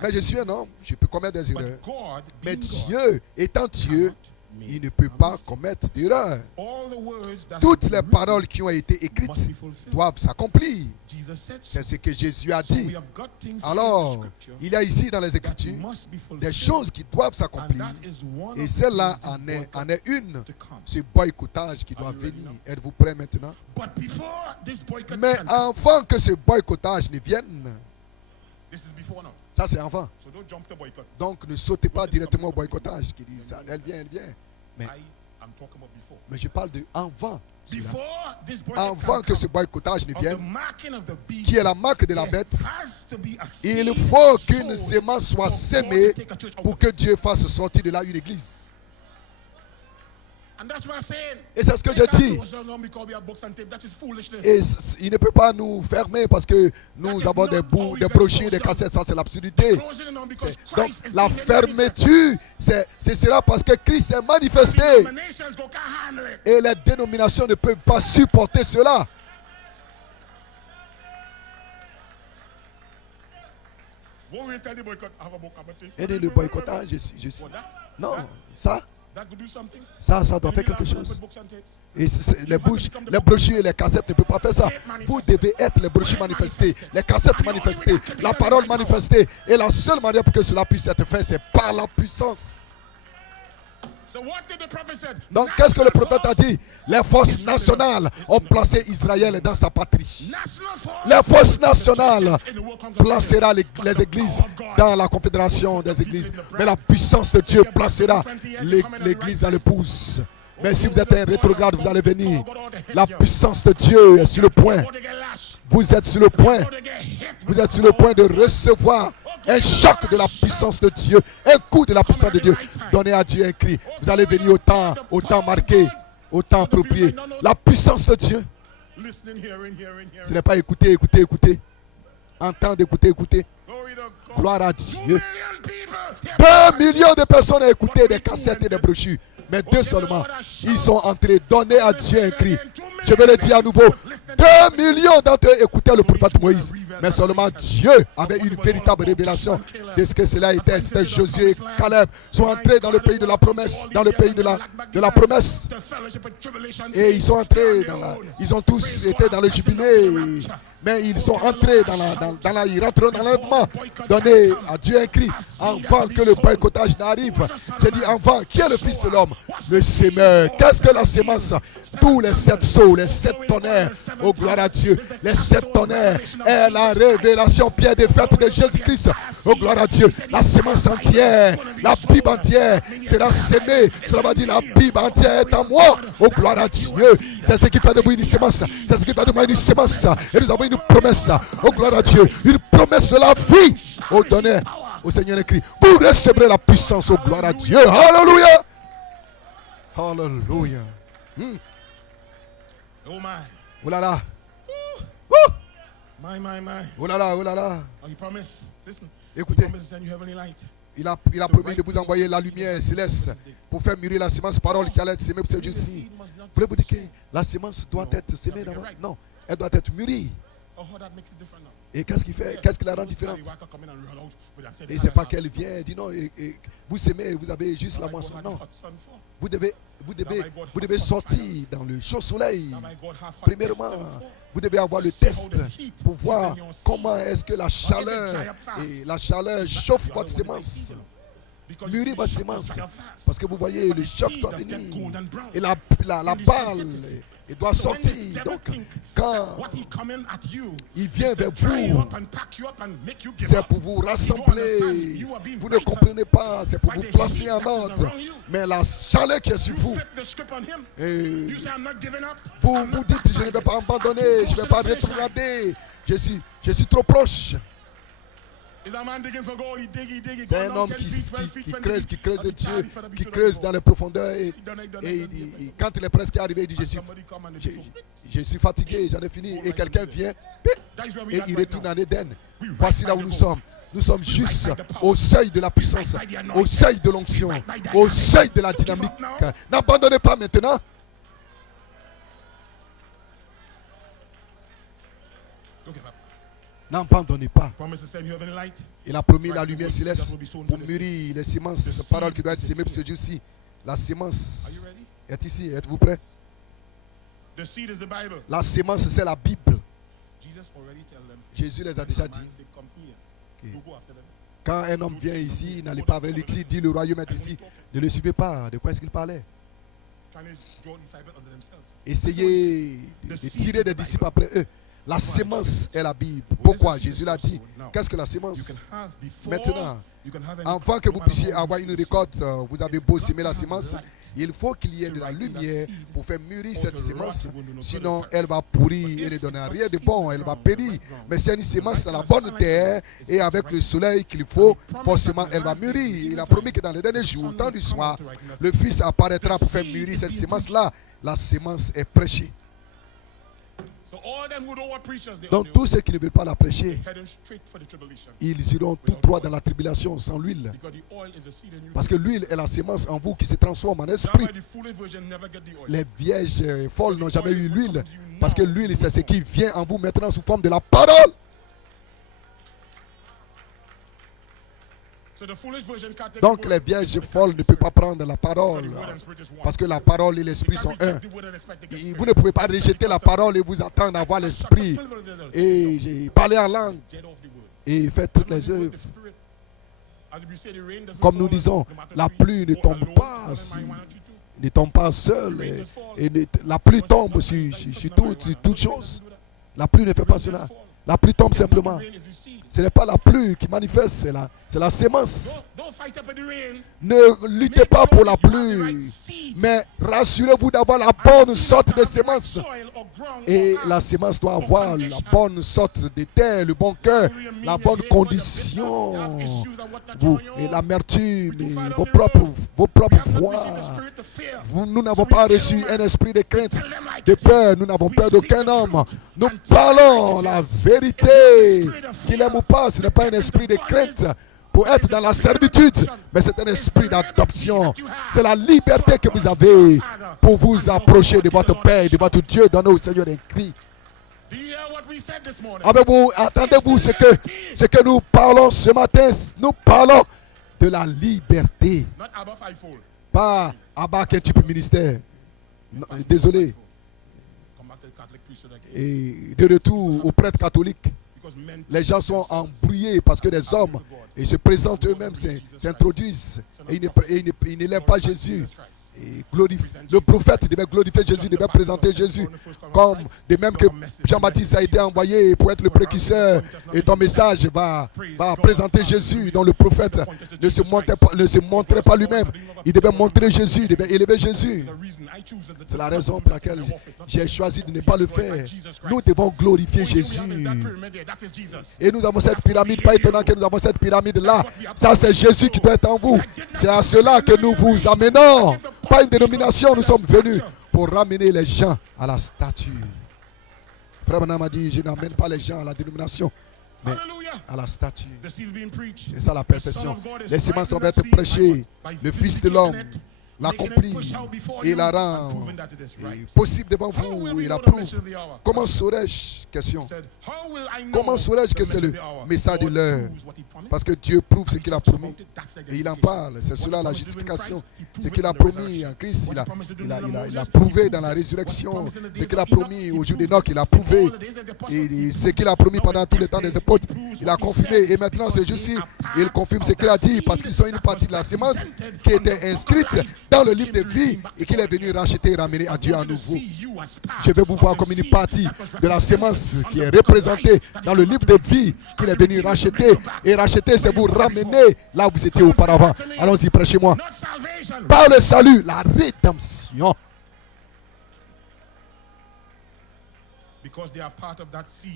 Mais je suis un homme, je peux commettre des erreurs. But God, Mais being God, Dieu, étant Dieu, cannot make il ne peut a pas mistake. commettre d'erreur. All the words that Toutes have les been paroles qui ont été written écrites must be fulfilled. doivent s'accomplir. Jesus said so. C'est ce que Jésus a So we dit. have got things Alors, here in the scripture il y a ici dans les that Écritures must be fulfilled. des choses qui doivent And s'accomplir. that is one Et of the celle-là things this en boycott est une. to come. Ce boycottage qui doit Are you ready venir. now? Êtes-vous prêts maintenant? But before this boycott Mais can come, avant que ce boycottage ne vienne, this is before now. ça c'est avant. So don't jump to boycott. Donc ne sautez pas directement au boycottage qui dit ça. Elle vient. Mais- I am talking about before. Mais je parle de avant. cela. Before this boycott Avant can que ce come, boycottage ne of the vienne, marking of the beast, qui est la marque de la there bête, has to be a il seed faut qu'une sown sémence soit for God sémée to take a church out pour of que it. Dieu fasse sortir de là une église. And that's what I'm saying. Et c'est ce que We je can't dis. close down because we have books and tape. That is foolishness. Et il ne peut pas nous fermer parce que nous avons des bouts, des brochures, des cassettes. Ça, c'est l'absurdité. Closing it down because Donc, Christ is la being manifested. fermeture, ce sera parce que Christ est manifesté. Denominations can't handle it. Et les dénominations ne peuvent pas supporter cela. Won't we tell the boycott, have a book about it? Et le boycottage, What, that? non, ça That could do something? doit faire quelque chose. Books and tapes? Et les brochures et les cassettes ne peuvent pas faire ça. Vous devez être les brochures manifestées, les cassettes manifestées, la parole manifestée. Et la seule manière pour que cela puisse être fait, c'est par la puissance. So what did the prophet said? Donc, qu'est-ce que le prophète a National dit? Les forces nationales ont placé Israël dans sa patrie. National force. Les forces nationales placera les églises dans la confédération des églises. Mais la puissance de Dieu placera l'église dans l'épouse. Mais si vous êtes un rétrograde, vous allez venir. La puissance de Dieu est sur le point. Vous êtes sur le point. Vous êtes sur le point de recevoir un choc de la puissance de Dieu. Un coup de la puissance de Dieu. Donnez à Dieu un cri. Vous allez venir au temps marqué, au temps approprié. La puissance de Dieu. Ce n'est pas écouter, écouter, écouter. Entendre, écouter, écouter. Gloire à Dieu. 2 millions de personnes ont écouté des cassettes et des brochures. Mais 2 seulement, ils sont entrés. Donnez à Dieu un cri. Je vais le dire à nouveau. 2 millions d'entre eux écoutaient le prophète Moïse. Mais seulement Dieu avait une véritable révélation de ce que cela était. C'était Josué et Caleb sont entrés dans le pays de la promesse. Dans le pays de la promesse. Et ils sont entrés ils ont tous été dans le jubilé. Mais ils sont entrés ils rentrent dans l'enlèvement. Donnez à Dieu un cri avant que le boycottage n'arrive. Je dis avant, qui est le Fils de l'homme? Le semeur. Qu'est-ce que la semence? Tous les 7 sceaux, les 7 tonnerres. Oh gloire à Dieu. Les 7 tonnerres est la révélation pierre de fête de Jésus-Christ. Oh gloire à Dieu. La semence entière, la Bible entière sera sémée. Cela va dire la Bible entière est à moi. Oh gloire à Dieu. C'est ce qui fait de vous une semence. C'est ce qui fait de moi une semence. Et nous avons une promesse. Oh gloire à Dieu. Une promesse de la vie. Oh donnez au Seigneur un cri. Vous recevrez la puissance. Oh gloire à Dieu. Alléluia. Alléluia. Oh my. Oh là là. My. Oh là là, oh là là. Oh, he promised. Listen. Écoutez, He promised to send you heavenly light. il a promis de vous envoyer la lumière céleste pour faire mûrir la semence parole qui allait être sémée pour ce jour-ci. Voulez-vous dire que la semence doit être sémée d'abord? Non, elle doit être mûrie. Oh, how that makes it different now. Et qu'est-ce qui fait? Qu'est-ce qui la rend différente? Et c'est pas qu'elle vient, dit non, vous sémez, vous avez juste la moisson. Non, vous devez sortir dans le chaud soleil. Premièrement, vous devez avoir le test pour voir comment est-ce que la chaleur chauffe votre semence, mûrit votre semence. Parce que vous voyez, le choc doit venir. Et la balle, il doit sortir. Donc, quand il vient vers vous, c'est pour vous rassembler. Vous ne comprenez pas, c'est pour vous placer en ordre. Mais la chaleur qui est sur vous, et vous vous dites, je ne vais pas abandonner, je ne vais pas rétrograder. Je suis trop proche. C'est un homme qui creuse de Dieu, qui creuse dans les profondeurs. Et quand il est presque arrivé, il dit, je suis fatigué, j'en ai fini. Et quelqu'un vient et il retourne en Éden. Voici là où nous sommes. Nous sommes juste au seuil de la puissance, au seuil de l'onction, au seuil de la dynamique. N'abandonnez pas maintenant. N'abandonnez pas. Il a promis la lumière céleste pour mûrir les semences, parole qui doit être sémée pour ce jour-ci. La semence est ici. Êtes-vous prêts? La semence, c'est la Bible. Jésus les a déjà dit. Quand un homme vient ici, n'allez pas vers lui. Il dit le royaume est ici. Ne le suivez pas. De quoi est-ce qu'il parlait? Essayez de tirer des disciples après eux. La semence est la Bible. Pourquoi? Jésus l'a dit. Qu'est-ce que la semence? Maintenant, avant que vous puissiez avoir une récolte, vous avez beau semer la semence, il faut qu'il y ait de la lumière pour faire mûrir cette semence. Sinon, elle va pourrir et ne donner rien de bon. Elle va périr. Mais c'est une semence à la bonne terre et avec le soleil qu'il faut, forcément, elle va mûrir. Il a promis que dans les derniers jours, au temps du soir, le Fils apparaîtra pour faire mûrir cette semence-là. La semence est prêchée. Donc tous ceux qui ne veulent pas la prêcher, ils iront tout droit dans la tribulation sans l'huile. Parce que l'huile est la semence en vous qui se transforme en esprit. Les vierges folles n'ont jamais eu l'huile. Parce que l'huile, c'est ce qui vient en vous maintenant sous forme de la parole. Donc les vierges folles ne peuvent pas prendre la parole. Parce que la parole et l'esprit sont un. Et vous ne pouvez pas rejeter la parole et vous attendre à avoir l'esprit. Et parler en langue. Et faire toutes les œuvres. Comme nous disons, la pluie ne tombe pas ne tombe pas seule. La pluie tombe sur toute chose. La pluie ne fait pas cela. La pluie tombe simplement. Ce n'est pas la pluie qui manifeste, c'est la sémence. Ne luttez pas pour la pluie, mais rassurez-vous d'avoir la bonne sorte de sémence. Et la sémence doit avoir la bonne sorte de terre, le bon cœur, la bonne condition. Vous, et l'amertume, et vos propres voix. Nous n'avons pas reçu un esprit de crainte, de peur. Nous n'avons peur d'aucun homme. Nous parlons la vérité. Qu'il aime ou pas, ce n'est pas un esprit de crainte pour être dans la servitude, mais c'est un esprit d'adoption. C'est la liberté que vous avez pour vous approcher de votre Père, de votre Dieu, dans nos Seigneur des cris. Avez-vous, entendez-vous ce que nous parlons ce matin? Nous parlons de la liberté. Pas abattre un type de ministère. Non, désolé. Et de retour aux prêtres catholiques. Les gens sont embrouillés parce que des hommes ils se présentent eux-mêmes, s'introduisent et ils n'élèvent pas Jésus. Et le prophète devait glorifier Jésus, devait présenter Jésus comme de même que Jean-Baptiste a été envoyé pour être le précurseur. Et ton message va présenter Jésus, dont le prophète ne se montrait pas lui-même. Il devait montrer Jésus, il devait élever Jésus. C'est la raison pour laquelle j'ai choisi de ne pas le faire. Nous devons glorifier Jésus. Et nous avons cette pyramide, pas étonnant que nous avons cette pyramide là. Ça c'est Jésus qui doit être en vous. C'est à cela que nous vous amenons. Pas une dénomination, nous sommes venus pour ramener les gens à la statue. Frère Branham a dit, je n'amène pas les gens à la dénomination, mais à la statue. C'est ça la perfection. Les semences doivent être prêchées. Le Fils de l'homme l'accomplit et la rend possible devant vous. Il approuve. Comment saurais-je, question, comment saurais-je que c'est le message de l'heure? Parce que Dieu prouve ce qu'il a promis et il en parle. C'est cela la justification. Ce qu'il a promis en Christ, il a prouvé dans la résurrection. Ce qu'il a promis au jour d'Enoch, il a prouvé. Et ce qu'il a promis pendant tout le temps des apôtres, il a confirmé. Et maintenant, ce jour-ci, il confirme ce qu'il a dit parce qu'ils sont une partie de la sémence qui était inscrite dans le livre de vie et qu'il est venu racheter et ramener à Dieu à nouveau. Je vais vous voir comme une partie de la sémence qui est représentée dans le livre de vie qu'il est venu racheter. Et racheter, c'est vous ramener là où vous étiez auparavant. Allons-y, prêchez-moi. Par le salut, la rédemption.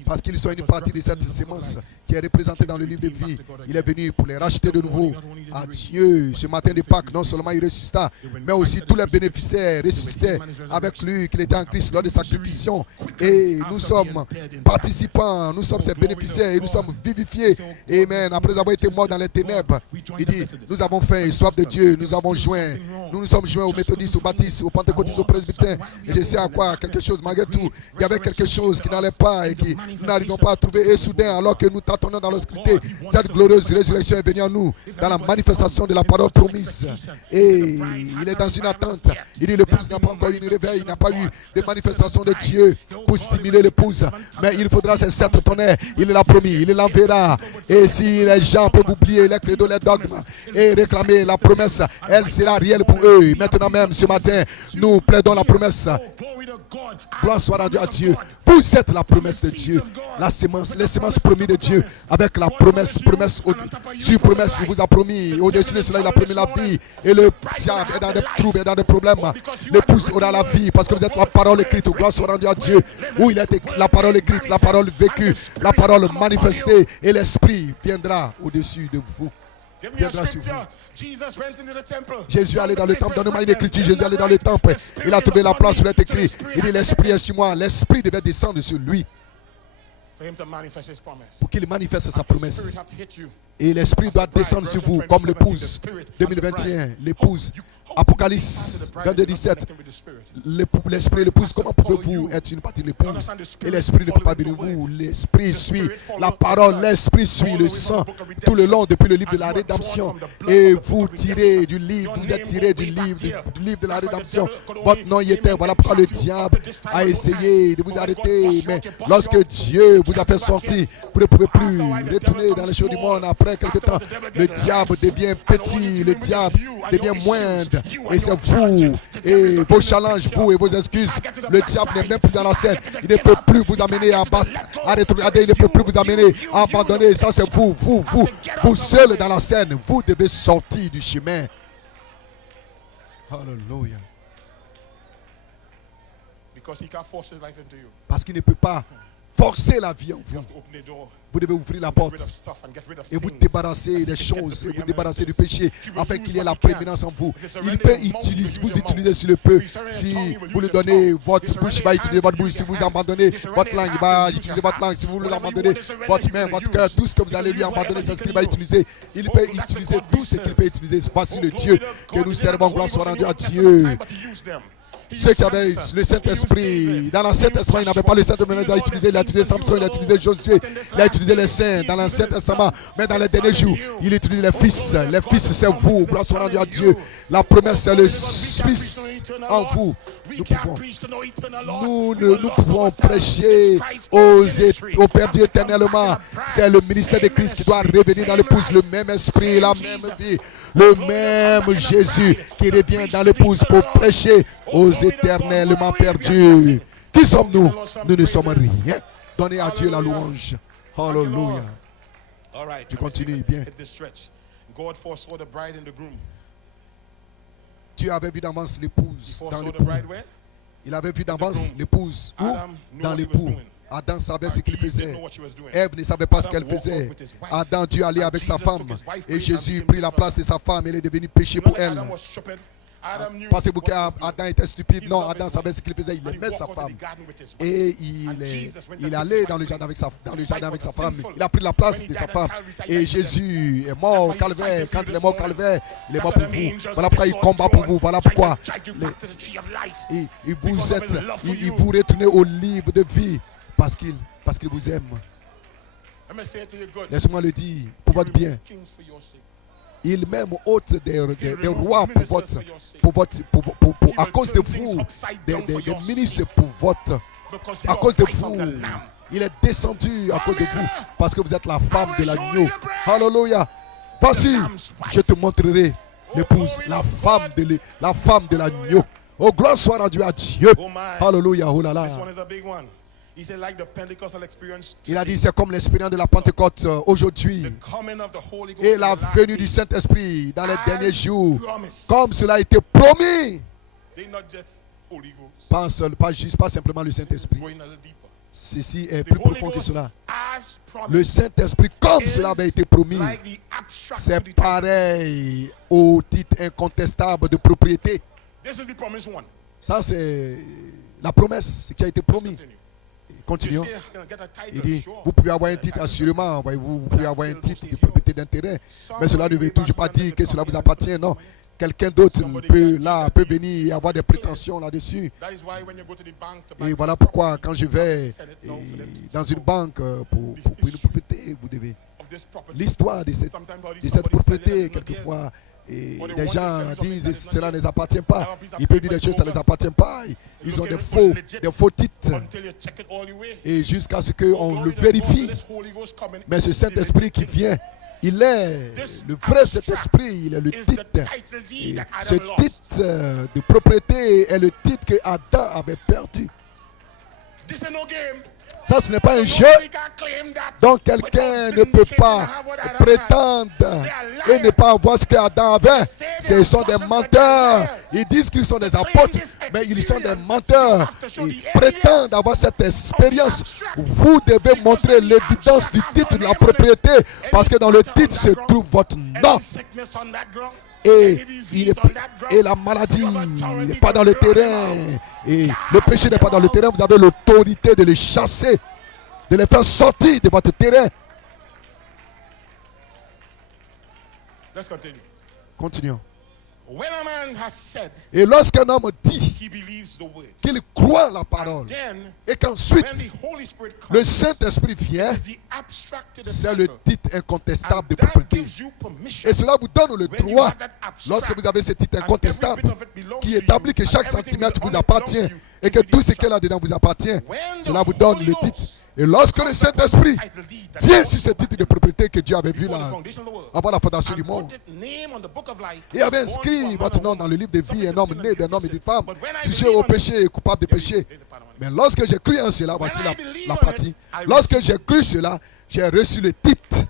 Parce qu'ils sont une partie de cette sémence qui est représentée dans le livre de vie. Il est venu pour les racheter de nouveau à Dieu. Ce matin de Pâques, non seulement il ressuscita, mais aussi tous les bénéficiaires ressuscitaient avec lui, qu'il était en Christ lors de sa sacrification. Et nous sommes participants, nous sommes ses bénéficiaires et nous sommes vivifiés. Amen. Après avoir été morts dans les ténèbres, il dit, nous avons faim et soif de Dieu, nous avons joint. Nous nous sommes joints aux méthodistes, aux baptistes, aux pentecôtistes, aux presbytériens. Et je sais à quoi, quelque chose, malgré tout, il y avait quelque chose qui n'allait pas et qui nous n'arrivons pas à trouver. Et soudain, alors que nous tâtonnons dans l'obscurité, cette glorieuse résurrection est venue à nous dans la manifestation de la parole promise. Et il est dans une attente. Il dit, l'épouse n'a pas encore eu une réveil, il n'a pas eu de manifestation de Dieu pour stimuler l'épouse. Mais il faudra ces 7 tonnerres. Il l'a promis, il l'enverra. Et si les gens peuvent oublier les credos, les dogmes et réclamer la promesse, elle sera réelle pour eux. Maintenant même, ce matin, nous plaidons la promesse. Gloire soit rendue à Dieu. Vous êtes la promesse de Dieu. La sémence, les semences promises de Dieu. Avec la promesse sur promesse, il vous a promis. Au-dessus de cela, il a promis la vie. Et le diable est dans des troubles, est dans des problèmes. L'épouse aura la vie parce que vous êtes la parole écrite. Gloire soit rendue à Dieu. Où il est la parole écrite, la parole vécue, la parole manifestée. Et l'esprit viendra au-dessus de vous. Viendra sur vous. Jésus allait dans le temple. Donnez-moi une écriture. Jésus allait dans le temple. Il a trouvé la place où il est écrit. Il dit, l'esprit est sur moi. L'esprit devait descendre sur lui pour qu'il manifeste sa promesse. Et l'esprit doit descendre sur vous comme l'épouse 2021. L'épouse. Apocalypse 22, 17. L'esprit et l'épouse, comment pouvez-vous être une partie de l'épouse et l'esprit ne peut pas venir vous? L'esprit suit la parole, l'esprit suit le sang tout le long depuis le livre de la rédemption. Et vous tirez du livre, vous êtes tiré du livre de la rédemption. Votre nom y était. Voilà pourquoi le diable a essayé de vous arrêter. Mais lorsque Dieu vous a fait sortir, vous ne pouvez plus retourner dans les choses du monde après après quelque temps, le diable devient petit, le diable devient moindre. Et c'est vous et vos challenges, vous et vos excuses. Le diable n'est même plus dans la scène. Il ne peut plus vous amener à rétrograder, il ne peut plus vous amener à abandonner. Ça c'est vous seul dans la scène. Vous devez sortir du chemin. Hallelujah. Parce qu'il ne peut pas forcer la vie en vous. Vous devez ouvrir la porte et vous débarrasser des choses, et vous débarrasser du péché afin qu'il y ait la prééminence en vous. Il peut vous utiliser s'il le peut. Si vous lui donnez votre bouche, il va utiliser votre bouche. Si vous abandonnez votre langue, il va utiliser votre langue. Si vous lui abandonnez votre main, votre cœur, tout ce que vous allez lui abandonner, c'est ce qu'il va utiliser. Il peut utiliser tout ce qu'il peut utiliser. Voici le Dieu que nous servons. Gloire soit rendue à Dieu. Ceux qui avaient le Saint-Esprit, dans l'Ancien Testament, il n'avait pas le Saint-Esprit, il a utilisé Samson, il a utilisé Josué, il a utilisé les saints dans l'Ancien Testament, mais dans les derniers jours, il utilise les fils. Les fils, c'est vous, gloire soit rendue à Dieu. La promesse, c'est le Fils en vous. Nous pouvons prêcher aux perdus éternellement. C'est le ministère de Christ qui doit revenir dans l'épouse, le même esprit, la même vie. Le même Jésus qui revient dans l'épouse pour prêcher aux éternellement perdus. Qui sommes-nous? Nous ne sommes rien. Donnez à Dieu la louange. Hallelujah. Tu continues bien. Dieu avait vu d'avance l'épouse dans l'époux. Il avait vu d'avance l'épouse dans l'époux. Adam savait ce qu'il faisait. Ève ne savait pas ce qu'elle faisait. Adam dut aller avec sa femme. Et Jésus prit la place de sa femme. Elle est devenue péché pour elle. Pensez-vous qu'Adam était stupide? Non, Adam savait ce qu'il faisait. Il aimait sa femme. Et il allait dans le jardin avec sa femme. Il a pris la place de sa femme. Et Jésus est mort au calvaire. Quand il est mort au calvaire, il est mort pour vous. Voilà pourquoi il combat pour vous. Voilà pourquoi il vous retourne au livre de vie. Parce qu'il vous aime. Laissez-moi le dire pour votre bien. Il même ôte des rois à cause de vous, des ministres à cause de vous. Il est descendu à cause de vous parce que vous êtes la femme de l'agneau. Hallelujah. Voici, je te montrerai l'épouse, la femme de l'agneau. Oh, gloire soit rendue à Dieu. Hallelujah. Oh là là. Il a dit c'est comme l'expérience de la Pentecôte aujourd'hui et la venue du Saint-Esprit dans les derniers jours, comme cela a été promis. Pas simplement le Saint-Esprit. Ceci est plus profond que cela. Le Saint-Esprit, comme cela avait été promis, c'est pareil au titre incontestable de propriété. Ça, c'est la promesse, ce qui a été promis. Continuons. Il dit, vous pouvez avoir un titre, assurément, voyez-vous, vous pouvez avoir un titre de propriété d'intérêt, mais cela ne veut toujours pas dire que cela vous appartient, non. Quelqu'un d'autre peut venir et avoir des prétentions là-dessus. Et voilà pourquoi, quand je vais dans une banque pour une propriété, vous devez. L'histoire de cette propriété, quelquefois, et les gens disent cela ne les appartient pas. Ils peuvent dire des choses, ça ne les appartient pas. Ils ont des faux titres. Et jusqu'à ce qu'on le vérifie. Mais ce Saint-Esprit qui vient, il est le vrai Saint-Esprit, il est le titre. Et ce titre de propriété est le titre que Adam avait perdu. Ça, ce n'est pas un jeu. Donc, quelqu'un ne peut pas prétendre et ne pas avoir ce qu'Adam avait. Ce sont des menteurs. Ils disent qu'ils sont des apôtres, mais ils sont des menteurs. Ils prétendent avoir cette expérience. Vous devez montrer l'évidence du titre de la propriété, parce que dans le titre se trouve votre nom. Et la maladie n'est pas dans le terrain. Et le péché n'est pas dans le terrain. Vous avez l'autorité de les chasser, de les faire sortir de votre terrain. Continuons. Et lorsqu'un homme dit qu'il croit la parole et qu'ensuite le Saint-Esprit vient, c'est le titre incontestable de propriété. Et cela vous donne le droit, lorsque vous avez ce titre incontestable qui établit que chaque centimètre vous appartient et que tout ce qu'il y a là-dedans vous appartient, cela vous donne le titre. Et lorsque le Saint-Esprit vient sur ce titre de propriété que Dieu avait vu là, avant la fondation du monde, et avait inscrit votre nom dans le livre de vie, un homme né d'un homme et d'une femme, sujet au péché et coupable de péché. Mais lorsque j'ai cru en cela, voici la partie. Lorsque j'ai cru cela, j'ai reçu le titre.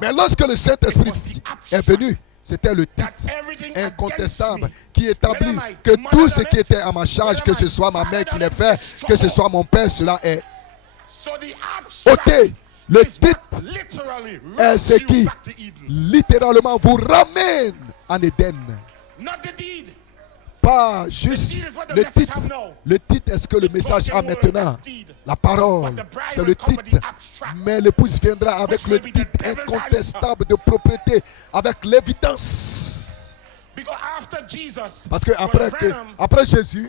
Mais lorsque le Saint-Esprit est venu, c'était le titre incontestable qui établit que tout ce qui était à ma charge, que ce soit ma mère qui l'ait fait, que ce soit mon père, cela est ôté. Le titre est ce qui littéralement vous ramène en Éden. Pas juste le titre. Le titre est ce que le message a maintenant. La parole, c'est le titre. Mais l'épouse viendra avec le titre incontestable de propriété, avec l'évidence. Parce que après Jésus,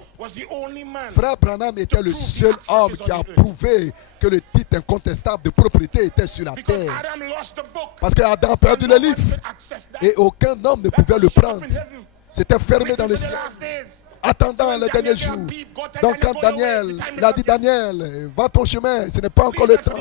frère Branham était le seul homme qui a prouvé que le titre incontestable de propriété était sur la terre. Parce que Adam a perdu le livre et aucun homme ne pouvait le prendre. C'était fermé dans le ciel, attendant le dernier jour. Donc quand Daniel, il a dit Daniel, va ton chemin, ce n'est pas encore le temps.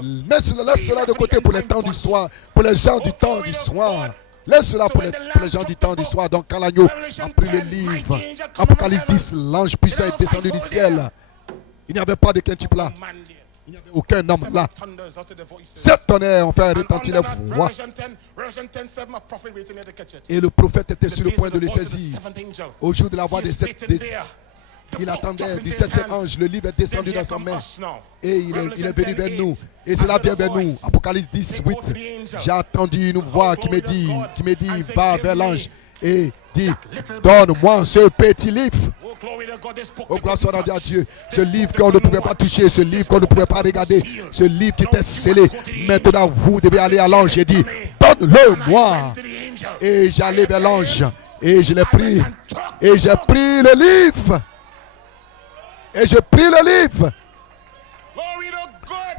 Laisse cela de côté pour les temps du soir, pour les gens du temps du soir. Laisse cela pour les gens du temps du soir. Donc quand l'agneau a pris le livre, Apocalypse 10, l'ange puissant est descendu du ciel. Il n'y avait pas de quintuple là. Il n'y avait aucun homme là. Sept tonnerres ont fait retentir les voix. Et le prophète était sur le point de les saisir. Au jour de la voix des sept, il attendait du septième ange. Le livre est descendu dans sa main. Et il est venu vers nous. Et cela vient vers nous. Apocalypse 10, 8. J'ai entendu une voix qui me dit, va vers l'ange et dit, donne-moi ce petit livre. Oh, gloire soit rendue à Dieu. Ce livre qu'on ne pouvait pas toucher, ce livre qu'on ne pouvait pas regarder, ce livre qui était scellé. Maintenant, vous devez aller à l'ange et dire, donne-le-moi. Et j'allais vers l'ange et je l'ai pris. Et j'ai pris le livre. Et j'ai pris le livre.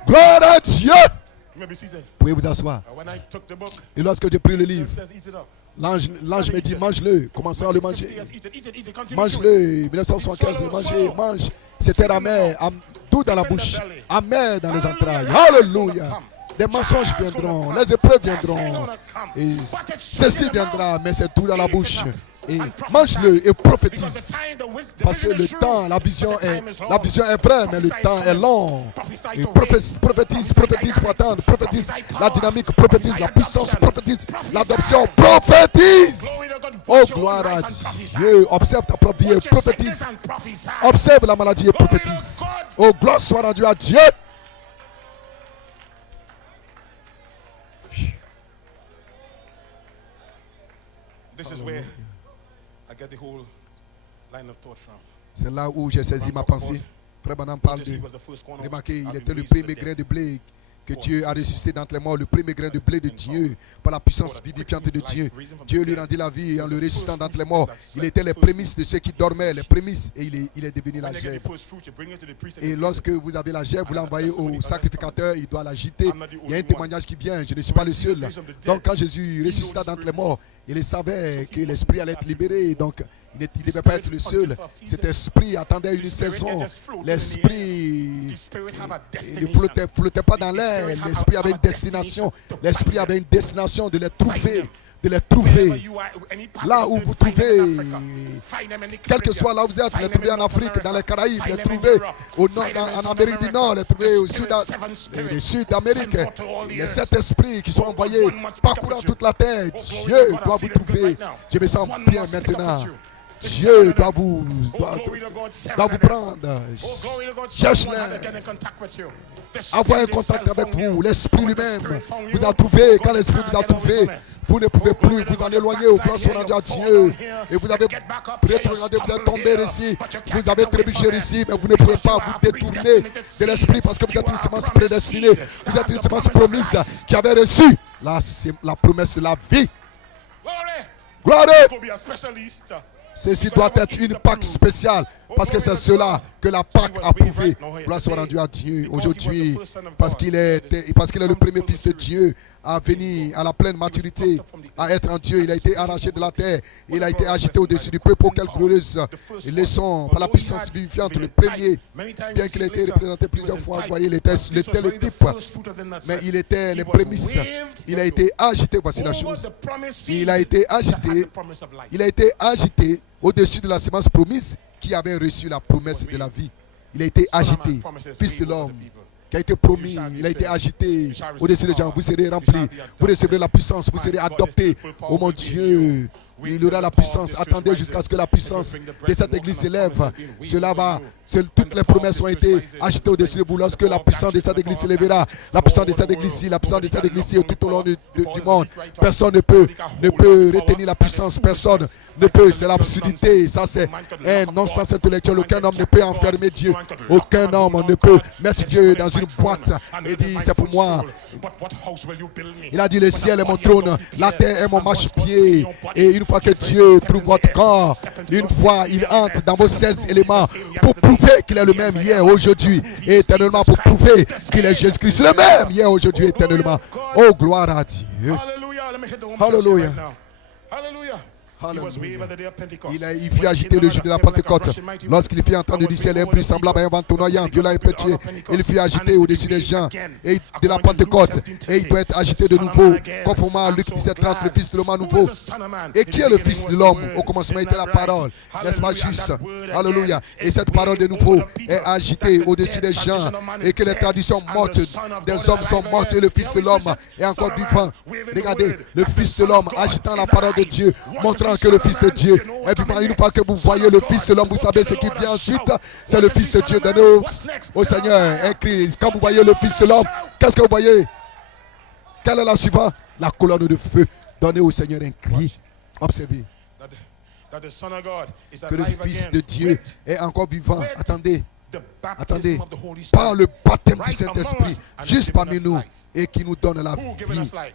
Gloire à Dieu. Vous pouvez vous asseoir. Et lorsque j'ai pris le livre, l'ange me dit, mange-le. Commençons à le manger. Mange-le. 1975, mange. C'était amer, tout dans la bouche, amer dans les entrailles. Alléluia. Des mensonges viendront, les épreuves viendront. Et ceci viendra, mais c'est tout dans la bouche. Et mange-le et prophétise. Parce que le temps, la vision est vraie, mais le temps est long. Et prophétise pour attendre, prophétise la dynamique, prophétise la puissance, prophétise l'adoption, prophétise. Oh, gloire à Dieu. Observe ta propre vie et prophétise. Observe la maladie et prophétise. Oh, gloire soit rendue à Dieu. This is where I get the whole line of thought from. C'est là où j'ai saisi ma pensée. Frère Branham parle de... Remarquez, il était le premier grain de blé que Dieu a ressuscité d'entre les morts, le premier grain de blé de Dieu, par la puissance vivifiante de Dieu. Dieu lui rendit la vie en le ressuscitant d'entre les morts. Il était les prémices de ceux qui dormaient, les prémices, et il est devenu la gerbe. Et lorsque vous avez la gerbe, vous l'envoyez au sacrificateur, il doit l'agiter. Il y a un témoignage qui vient, je ne suis pas le seul. Donc quand Jésus ressuscita d'entre les morts, il savait que l'esprit allait être libéré, donc il ne devait pas être le seul. Cet esprit attendait une saison. L'esprit ne flottait pas dans l'air. L'esprit avait une destination. L'esprit avait une destination de les trouver. De les trouver là où vous trouvez, quel que soit là où vous êtes, les trouver en Afrique, dans les Caraïbes, les trouver au nord, en Amérique du Nord, les trouver au sud d'Amérique. Les sept esprits qui sont envoyés parcourant toute la terre, Dieu doit vous trouver. Je me sens bien maintenant. Dieu doit vous prendre. Cherche-le. Avoir un contact avec vous. L'esprit lui-même vous a trouvé. Quand l'esprit vous a trouvé, vous ne pouvez plus vous en éloigner au plan sur à Dieu. Et vous avez rétrogradé, vous êtes tombé ici. Vous avez trébuché ici, mais vous ne pouvez pas vous détourner de l'esprit parce que vous êtes une semence prédestinée. Vous êtes une semence promise qui avait reçu la promesse de la vie. Gloire! Ceci doit être une Pâque spéciale. Parce que c'est cela que la Pâque a prouvé. Gloire soit rendue à Dieu aujourd'hui. Parce qu'il est le premier fils de Dieu à venir à la pleine maturité, à être en Dieu. Il a été arraché de la terre. Il a été agité au-dessus du peuple. Quelle glorieuse leçon par la puissance vivifiante. Le premier, bien qu'il ait été représenté plusieurs fois, vous voyez, il était le type. Mais il était les prémices. Il a été agité, voici la chose. Il a été agité. Il a été agité au-dessus de la semence promise qui avait reçu la promesse de la vie. Il a été agité, fils de l'homme, qui a été promis, il a été agité au-dessus des gens. Vous serez remplis, vous recevrez la puissance, vous serez adoptés. Oh mon Dieu, il aura la puissance. Attendez jusqu'à ce que la puissance de cette église s'élève. Cela va, toutes les promesses ont été agitées au-dessus de vous. Lorsque la puissance de cette église s'élèvera, la puissance de cette église-ci, la puissance de cette église-ci tout au long du monde, personne ne peut retenir la puissance, personne ne peut. C'est l'absurdité, ça c'est un non-sens intellectuel. Aucun homme ne peut enfermer Dieu. Aucun homme ne peut mettre Dieu dans une boîte et dire c'est pour moi. Il a dit le ciel est mon trône, la terre est mon marchepied. Et une fois que Dieu trouve votre corps, une fois il entre dans vos 16 éléments pour prouver qu'il est le même hier, aujourd'hui et éternellement, pour prouver qu'il est Jésus-Christ le même hier, aujourd'hui et éternellement. Oh, gloire à Dieu. Alléluia. Il fut agité le jour de la Pentecôte. Lorsqu'il fut entendu du ciel un bruit semblable à un vent tournoyant, violent et pétueux, il fut agité au-dessus des gens et de la Pentecôte. Et il doit être agité de nouveau, conformément à Luc 17:30, le Fils de l'homme à nouveau. Et qui est le Fils de l'homme? Au commencement était la parole, n'est-ce pas juste? Alléluia. Et cette parole de nouveau est agitée au-dessus des gens. Et que les traditions mortes des hommes sont mortes et le Fils de l'homme est encore vivant. Regardez, le Fils de l'homme agitant la parole de Dieu, montrant que le Fils de Dieu est vivant. Une fois que vous voyez le Fils de l'homme, vous savez ce qui vient ensuite. C'est le Fils de Dieu. Donnez au Seigneur un cri. Quand vous voyez le Fils de l'homme, qu'est-ce que vous voyez? Quelle est la suivante? La colonne de feu. Donnez au Seigneur un cri. Observez que le Fils de Dieu est encore vivant. Attendez. Attendez. Par le baptême du Saint-Esprit, juste parmi nous, et qui nous donne la vie.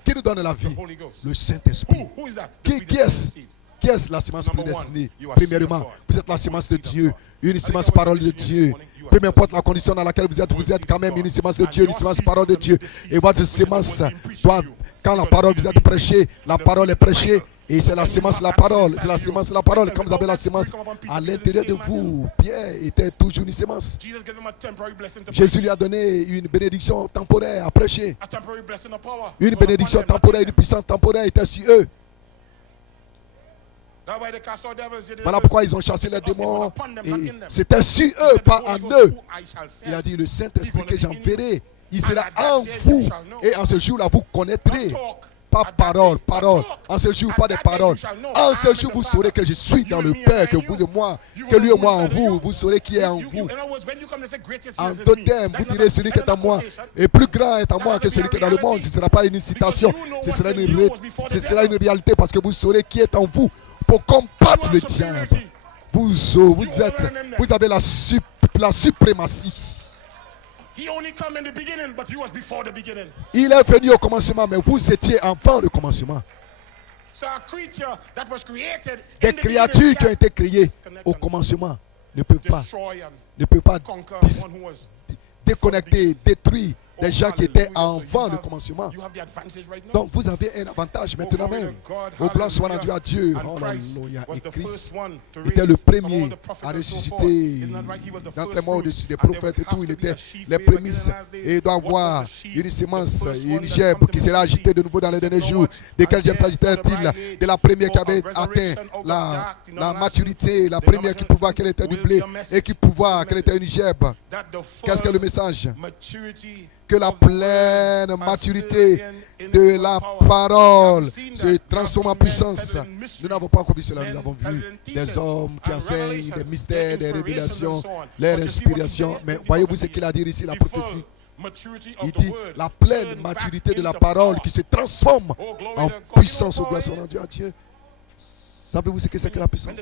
Qui nous donne la vie? Le Saint-Esprit. Qui est la semence prédestinée? Premièrement, vous êtes la semence de Dieu, une semence parole de Dieu. Peu importe la condition dans laquelle vous êtes quand même une semence de Dieu, une semence parole de Dieu. Et votre semence doit, quand la parole vous êtes prêchée, la parole est prêchée. Et c'est la semence, la parole. C'est la semence, la parole. Quand vous avez la semence à l'intérieur de vous, Pierre était toujours une semence. Jésus lui a donné une bénédiction temporaire à prêcher. Une bénédiction temporaire, une puissance temporaire était sur eux. Voilà pourquoi ils ont chassé les démons. Et c'était sur eux, pas en eux. Il a dit, le Saint-Esprit que j'enverrai, il sera en vous. Et en ce jour-là, vous connaîtrez. Pas parole, parole. En ce jour, pas des paroles. En ce jour, vous saurez que je suis dans le Père, que vous et moi, que lui et moi en vous, vous saurez qui est en vous. En d'autres termes, vous direz celui qui est en moi est plus grand est en moi que celui qui est dans le monde. Ce ne sera pas une citation, ce sera une réalité parce que vous saurez qui est en vous pour combattre le diable. Vous avez la suprématie. Il est venu au commencement, mais vous étiez avant le commencement. Des créatures qui ont été créées au commencement ne peuvent pas déconnecter, détruire des gens qui étaient avant le commencement. Donc vous avez un avantage maintenant même. Au gloire soit rendu à Dieu. Alléluia. Et Christ était le premier à ressusciter dans les morts au-dessus des prophètes et tout. Il était les prémices. Et il doit avoir une semence, une gerbe qui sera agitée de nouveau dans les derniers jours. De quelle gerbe s'agissait-il? De la première qui avait atteint la maturité, la première qui pouvait qu'elle était du blé et qui pouvait qu'elle était une gerbe. Qu'est-ce que le message? Que la pleine maturité de la parole se transforme en puissance. Nous n'avons pas encore vu cela. Nous avons vu des hommes qui enseignent des mystères, des révélations, leur inspiration. Mais voyez-vous ce qu'il a dit ici, la prophétie? Il dit la pleine maturité de la parole qui se transforme en puissance. Au gloire soit rendu à Dieu. Savez-vous ce que c'est que la puissance?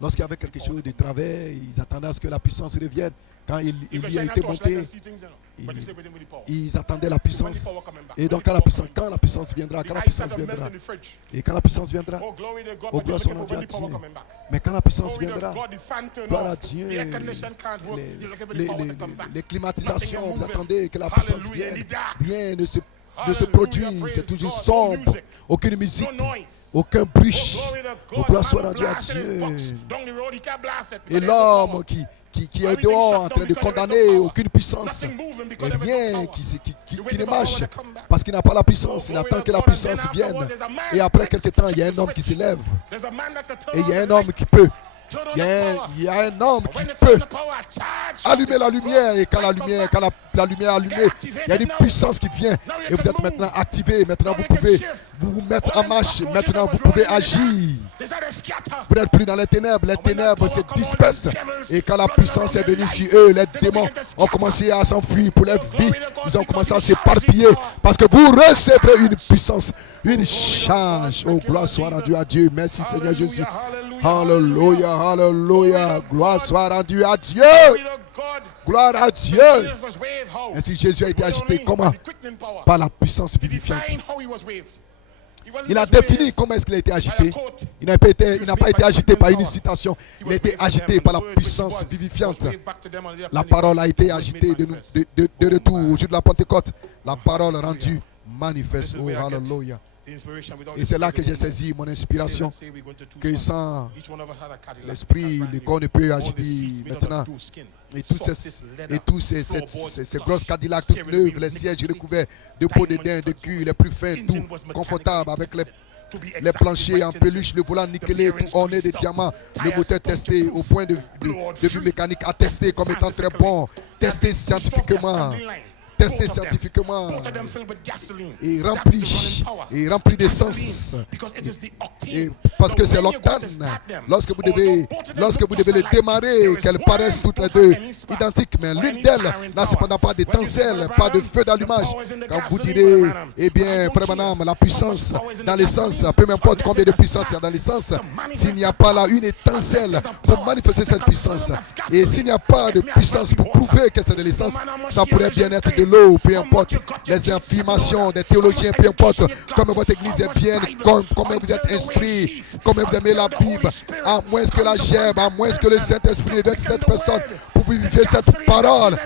Lorsqu'il y avait quelque chose de travers, ils attendaient à ce que la puissance revienne. Quand il y a été monté, But they stay waiting with the power. Ils attendaient la When the puissance. power coming back. Et donc When the quand la puissance viendra, quand la ice puissance has melt viendra, in the fridge. et quand la puissance viendra, Oh, glory to God. oh, But you're gloire soit looking for when rendue à the power Dieu. coming back. Mais quand la puissance Glory to viendra, God, the fan turn gloire à off. Dieu, The air condition can't work. You're looking for the power to come back. les climatisations, Nothing vous moving. attendez que la puissance Hallelujah. vienne. In the dark. Rien ne se Hallelujah. produit, Praise c'est toujours God. No sombre. music. Aucune musique, No noise. aucun Oh, bruit. glory to Oh, God. gloire The soit man rendue à blasted his Dieu. box down the road, he can't blast it because Et there's no l'homme power. qui est dehors en train de condamner, aucune puissance. Nothing moving Et because there is rien no power. qui ne marche parce qu'il n'a pas la puissance. Il attend que la puissance vienne. Et après quelques temps, il y a un homme qui s'élève. There's a man that can turn Et il y a on un the homme light, qui peut. turn on Il y the a power. un homme But qui when you peut turn the power, charge allumer la something. lumière. Et quand la Light come lumière, back. quand la lumière est allumée, il y a une puissance qui vient. Et vous êtes maintenant activé. Maintenant, vous pouvez vous mettre en marche. Maintenant, vous pouvez agir. They said they scatter. Vous n'êtes plus dans les ténèbres se dispersent. Et quand la puissance est venue sur eux, les démons ont commencé à s'enfuir pour leur vie. Ils ont commencé à s'éparpiller parce que vous recevrez une puissance, une charge. Oh, gloire soit rendue à Dieu. Merci Seigneur Jésus. Alléluia, alléluia. Gloire soit rendue à Dieu. Glory to God. Gloire à Dieu. Jesus was waved how? Ainsi Jésus a été What do you agité. mean? Comment? The quickening power. Par la puissance He vivifiante. defined how he was waved. He wasn't Il a just waved défini comment est-ce qu'il a été by a agité. coat. Il n'a pas été agité par une citation. He Il was a été waved by them, agité and par the la word which he puissance was vivifiante. waved back to them on the day of La Pentecost. parole a été It was agitée made de manifest. de retour au jour de la Pentecôte. La parole rendue manifeste. This is Oh, where I get alléluia. the inspiration without Et c'est là the que j'ai Spirit. saisi mon Say, inspiration. let's say we're going to Que Tucson. sans Each one of us had a Cadillac, l'esprit, brand le new. corps ne peut All the agir seats made out of maintenant. two skin. Et tous Softest leather, ces floorboards grosses plush, Cadillacs toutes steering neuves, wheel les sièges nickel recouverts de peau de diamond daim, de studs. cuir, les plus fins, Engine tout was mechanically confortable avec les tested to be les exactly planchers en right peluche, le volant nickelé, tout orné de diamants, le moteur testé au point de vue mécanique, attesté comme étant très bon, testé scientifiquement, testé scientifiququement et rempli d'essence. Et parce que c'est l'octane, lorsque vous devez les démarrer, qu'elles paraissent toutes les deux identiques, mais l'une d'elles n'a cependant pas d'étincelle, pas de feu d'allumage. Quand vous direz, eh bien, frère Branham, la puissance dans l'essence, peu importe combien de puissance il y a dans l'essence, s'il n'y a pas là une étincelle pour manifester cette puissance, et s'il n'y a pas de puissance pour prouver que c'est de l'essence, ça pourrait bien être de l'eau, peu importe les affirmations des théologiens, peu importe comment votre église est bien, comment vous êtes instruits, comment vous aimez la Bible, à moins que la gerbe, à moins que le Saint-Esprit ne vienne sur cette personne pour vivifier cette parole.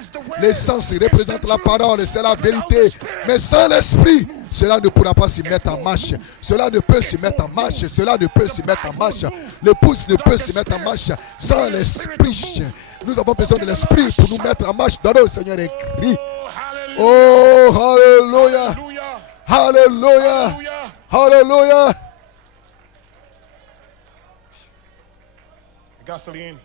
L'essence représente la parole, c'est la vérité, mais sans l'Esprit, cela ne pourra pas s'y mettre en marche. Cela ne peut s'y mettre en marche. Cela ne peut s'y mettre en marche. L'épouse ne peut s'y mettre en marche sans l'Esprit. Nous avons besoin de l'Esprit pour nous mettre en marche. Donnez au Seigneur un cri. Oh, Alléluia. Alléluia. Alléluia. Gasoline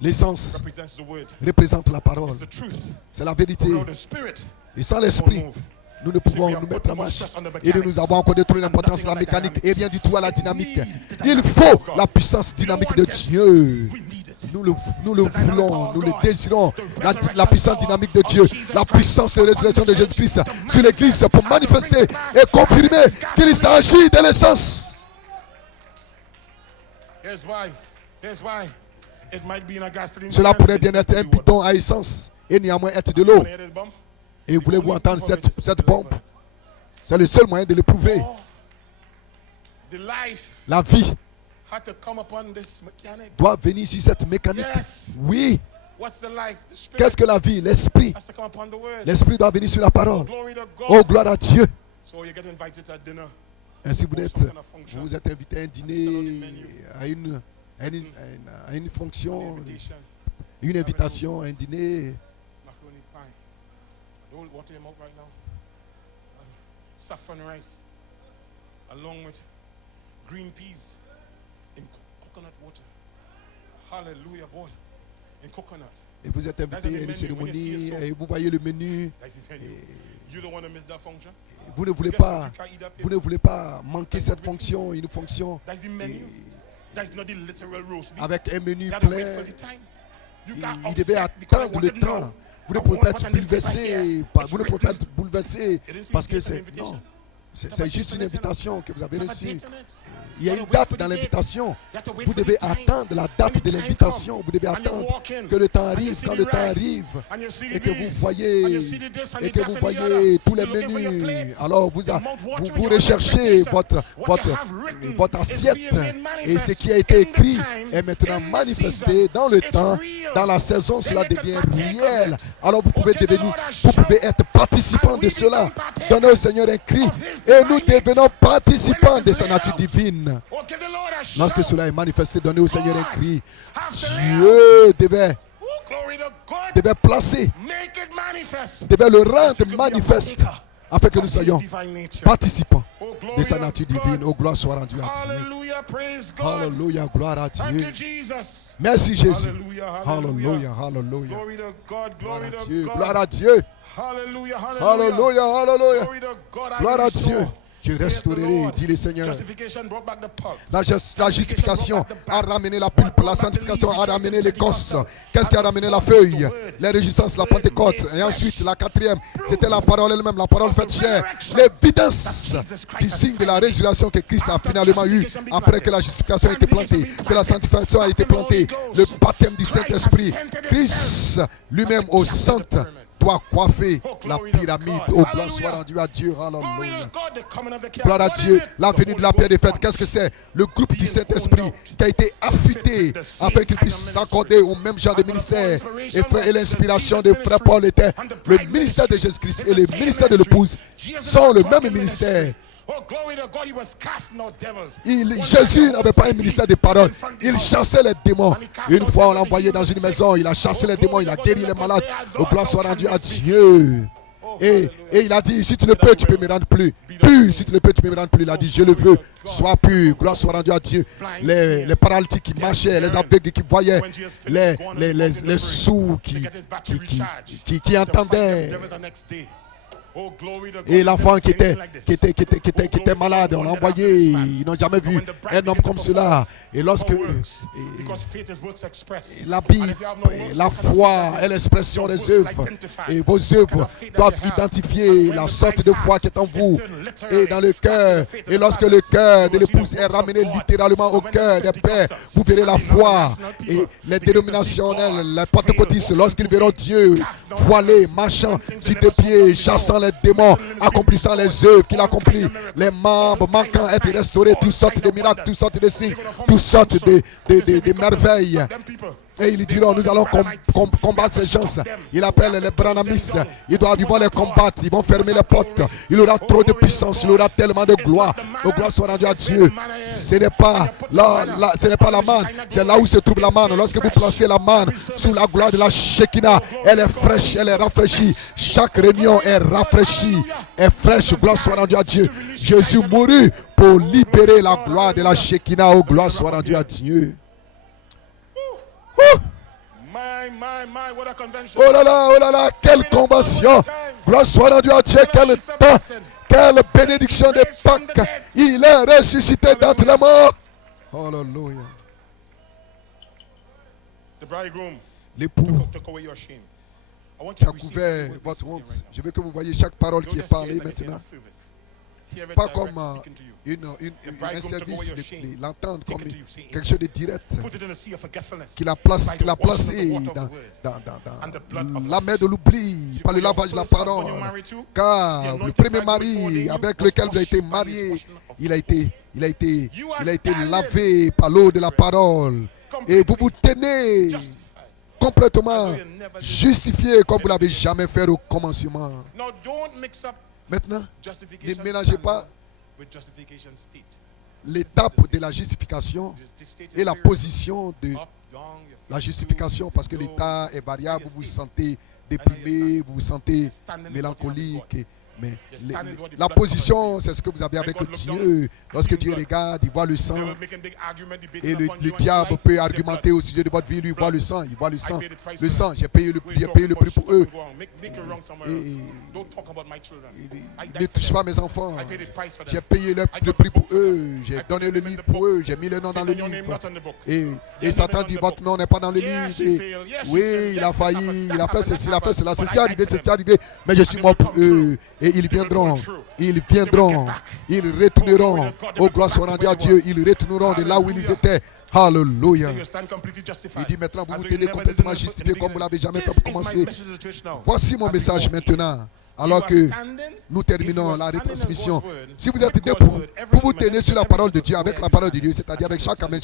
L'essence represents the word. représente la parole. It's the truth. C'est la vérité. Without the Spirit, Et sans l'Esprit, nous ne pouvons nous mettre en marche. Et nous avons encore détruit l'importance de la mécanique et rien du tout à la dynamique. Il faut la puissance dynamique de Dieu. we need it. Nous le voulons, nous le désirons. La puissance dynamique de Dieu, la puissance de résurrection de Jésus-Christ sur l'Église pour manifester et confirmer qu'il s'agit de l'essence. Here's why it might be in a gasoline. Cela can, pourrait but bien it's être un simply bidon à essence et néanmoins être de l'eau. water. Hear this bump? Et voulez-vous entendre cette pompe? C'est le seul moyen de l'éprouver. Oh, the life La vie had to come upon this mechanic. doit venir sur cette mécanique. Yes. Oui. What's the life? The spirit Qu'est-ce que la vie? L'esprit. has to come upon the word. L'esprit doit venir sur la parole. Glory to God. Oh, gloire à Dieu. So you get invited to dinner. Ainsi, vous or êtes, some kind of function. vous êtes invité à un dîner, à une fonction, Invitation. une invitation, un dîner. Macaroni pie. Don't water him out right now. Saffron rice. Along with green peas in coconut water. Hallelujah, boy. In coconut. Et vous êtes invité à une cérémonie et vous voyez le menu. That's the menu. You don't want to miss that function. Vous ne voulez Guess what? pas, You can't eat that vous pig. ne voulez pas manquer cette fonction, une fonction That's the menu. That's not the literal roast beef. avec un menu You gotta wait plein. for the time. You Il can't devait upset because I attendre want le it now. temps. Vous ne I pouvez want pas what être on this plate right bouleversé. here. Vous ne pouvez pas être bouleversé It didn't say parce you que get an c'est invitation. non. C'est juste une invitation que vous avez Have a reçue. date on it. Il y a une date dans l'invitation. Vous devez attendre la date de l'invitation. Vous devez attendre que le temps arrive. Quand le temps arrive et que vous voyez tous les menus, alors vous recherchez votre assiette et ce qui a été écrit est maintenant manifesté dans le temps, dans la saison, cela devient réel. Alors vous pouvez être participant de cela. Donnez au Seigneur un cri et nous devenons participants de sa nature divine. Lorsque cela est manifesté, donnez au Seigneur un cri. Dieu devait placer, devait le rendre manifeste afin que nous soyons participants de sa nature divine. Oh, gloire soit rendue à Dieu. Alléluia, gloire à Dieu. Merci Jésus. Alléluia, alléluia. Gloire à Dieu, gloire à Dieu. Alléluia, alléluia. Gloire à Dieu. Je restaurerai, dit le Seigneur. La justification a ramené la pulpe, la sanctification a ramené l'écorce. Qu'est-ce qui a ramené la feuille? Les réjouissances, la Pentecôte. Et ensuite, la quatrième, c'était la parole elle-même, la parole faite chair. L'évidence qui signe de la résurrection que Christ a finalement eue après que la justification a été plantée, que la sanctification a été plantée, le baptême du Saint-Esprit. Christ lui-même au centre doit coiffer la pyramide. Oh, gloire soit rendue à Dieu. Alléluia. Gloire à Dieu. La venue de la pierre des fêtes. Qu'est-ce que c'est? Le groupe du Saint-Esprit qui a été affûté afin qu'il puisse s'accorder au même genre de ministère. Et l'inspiration de frère Paul était le ministère de Jésus-Christ et le ministère de l'épouse sont le même ministère. Jésus n'avait pas un ministère de parole. Il chassait les démons. Une fois, on l'a envoyé dans une maison. Il a chassé les démons. Il a guéri les malades. Au gloire soit rendue à Dieu. Et il a dit, si tu le peux, tu peux me rendre plus. Pur, si tu le peux, tu peux me rendre plus. Il a dit, je le veux. Sois pur. Gloire soit rendue à Dieu. Les paralytiques qui marchaient, les aveugles qui voyaient, les sourds qui entendaient. Et l'enfant qui était malade, on l'a envoyé. Ils n'ont jamais vu un homme comme cela. Et lorsque la foi est l'expression des œuvres, et vos œuvres doivent identifier la sorte de foi qui est en vous et dans le cœur. Et lorsque le cœur de l'épouse est ramené littéralement au cœur des pères, vous verrez la foi. Et les dénominationnels, les pentecôtistes, lorsqu'ils verront Dieu voilé, marchant sur deux pieds, chassant les démons, accomplissant les œuvres qu'il accomplit, les membres manquant être restaurés, toutes sortes de miracles, toutes sortes de signes, toutes sortes de merveilles. Et ils diront, nous allons combattre ces gens. Il appelle les Branamis. Ils doivent vont les combattre. Ils vont fermer les portes. Il aura trop de puissance. Il aura tellement de gloire. La gloire soit rendue à Dieu. Ce n'est pas la manne. C'est là où se trouve la manne. Lorsque vous placez la manne sous la gloire de la Shekinah, elle est fraîche, elle est rafraîchie. Chaque réunion est rafraîchie, est fraîche. Gloire soit rendue à Dieu. Jésus mourut pour libérer la gloire de la Shekinah. Oh, gloire soit rendue à Dieu. Oh là là, quelle convention. Gloire soit rendue à Dieu, quel temps, quelle bénédiction de Pâques. Il est ressuscité d'entre les morts. Alléluia. L'époux qui a couvert votre honte. Je veux que vous voyez chaque parole qui est parlée maintenant. Pas comme un service, l'entendre comme quelque chose de direct, qu'il a placé dans la mer de l'oubli, par le lavage de la parole. Car le premier mari avec lequel vous avez été marié, il a été lavé par l'eau de la parole. Et vous vous tenez complètement justifié comme vous ne l'avez jamais fait au commencement. Maintenant, ne mélangez pas l'étape de la justification et la position de la justification, parce que l'état est variable. Vous vous sentez déprimé, vous vous sentez mélancolique. Mais la position, c'est ce que vous avez avec Dieu. Lorsque Dieu regarde, il voit le sang. Et le diable peut argumenter au sujet de votre vie. Lui, il voit le sang. Il voit le sang. Le sang, j'ai payé le prix pour eux. Ne touche pas mes enfants. J'ai payé le prix pour eux. J'ai donné le livre pour eux. J'ai mis le nom dans le livre. Et Satan dit, votre nom n'est pas dans le livre. Et oui, il a failli. Il a fait ceci, il a fait cela. Ceci est arrivé, mais je suis mort pour eux. Et ils viendront, ils retourneront. Oh, gloire soit rendue à Dieu. Ils retourneront de là où ils étaient. Hallelujah. Il dit maintenant, vous vous tenez complètement justifié comme vous ne l'avez jamais fait pour commencer. Voici mon message maintenant. Alors que nous terminons la retransmission. Si vous êtes debout, vous vous tenez sur la parole de Dieu, avec la parole de Dieu, c'est-à-dire avec chaque amen,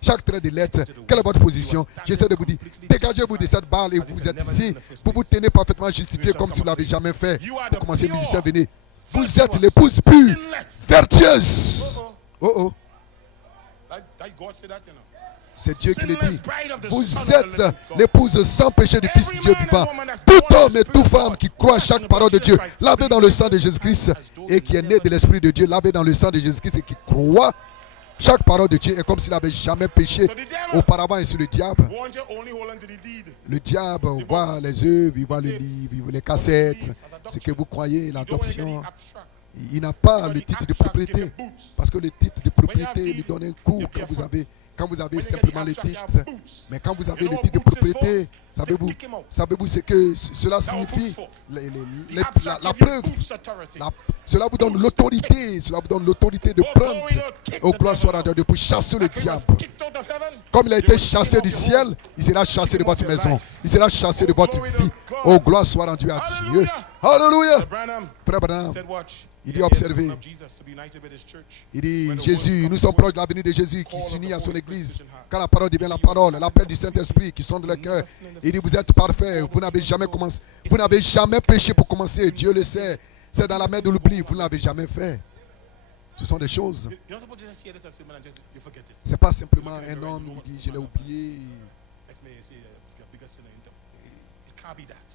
chaque trait de lettre. Quelle est votre position? J'essaie de vous dire, dégagez-vous de cette balle et vous êtes ici. Vous vous tenez parfaitement justifié comme si vous ne l'avez jamais fait. Pour commencer, musiciens, venez. Vous êtes l'épouse pure, vertueuse. Oh oh. C'est Dieu qui le dit. Vous êtes l'épouse sans péché du Fils du Dieu vivant. Tout homme et toute femme qui croit à chaque parole de Dieu, lavé dans le sang de Jésus-Christ et qui est né de l'Esprit de Dieu, lavé dans le sang de Jésus-Christ et qui croit chaque parole de Dieu est comme s'il n'avait jamais péché auparavant. Et sur le diable voit les œuvres, il voit le livre, il voit les cassettes, ce que vous croyez, l'adoption. Il n'a pas le titre de propriété. Parce que le titre de propriété lui donne un coup quand vous avez simplement le titre. Mais quand vous avez le titre de propriété, savez-vous ce que cela signifie? La preuve. Cela vous donne l'autorité. Cela vous donne l'autorité de prendre au gloire soit rendue à Dieu pour chasser le diable. Comme il a été chassé du ciel, il sera chassé de votre maison. Il sera chassé de votre vie. Au gloire soit rendue à Dieu. Alléluia. Frère Branham, il dit observez. Il dit Jésus, nous sommes proches de la venue de Jésus qui s'unit à son église. Quand la parole devient la parole, l'appel du Saint-Esprit qui sonde le cœur. Il dit vous êtes parfaits, vous n'avez jamais commencé, vous n'avez jamais péché pour commencer. Dieu le sait. C'est dans la main de l'oubli, vous ne l'avez jamais fait. Ce sont des choses. Ce n'est pas simplement un homme qui dit je l'ai oublié.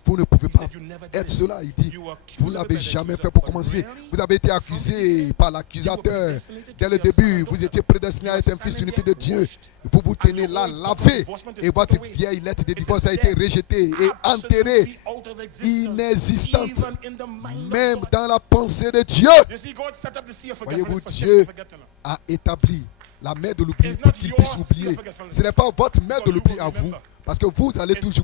Vous ne pouvez pas être cela. Il dit, vous ne l'avez jamais fait pour commencer. Vous avez été accusé par l'accusateur. Dès le début, vous étiez prédestiné à être un fils, une fille de Dieu. Vous vous tenez là, lavé. Et votre vieille lettre de divorce a été rejetée et enterrée, inexistante. Même dans la pensée de Dieu. Voyez-vous, Dieu a établi la main de l'oubli pour qu'il puisse oublier. Ce n'est pas votre main de l'oubli à vous. Parce que vous allez toujours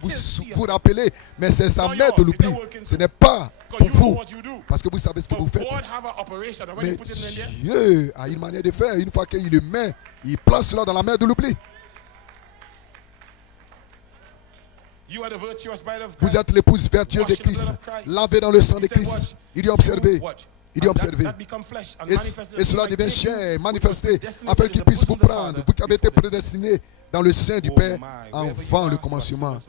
vous rappeler, mais c'est sa main de l'oubli. Ce n'est pas pour vous. Parce que vous savez ce que vous faites. Mais Dieu a une manière de faire. Une fois qu'il le met, il place cela dans la main de l'oubli. Vous êtes l'épouse vertueuse de Christ, lavée dans le sang de Christ. Il dit observez. Il dit observez. Et cela devient chair, manifesté, afin qu'il puisse vous prendre. Vous qui avez été prédestiné dans le sein du Père avant le commencement.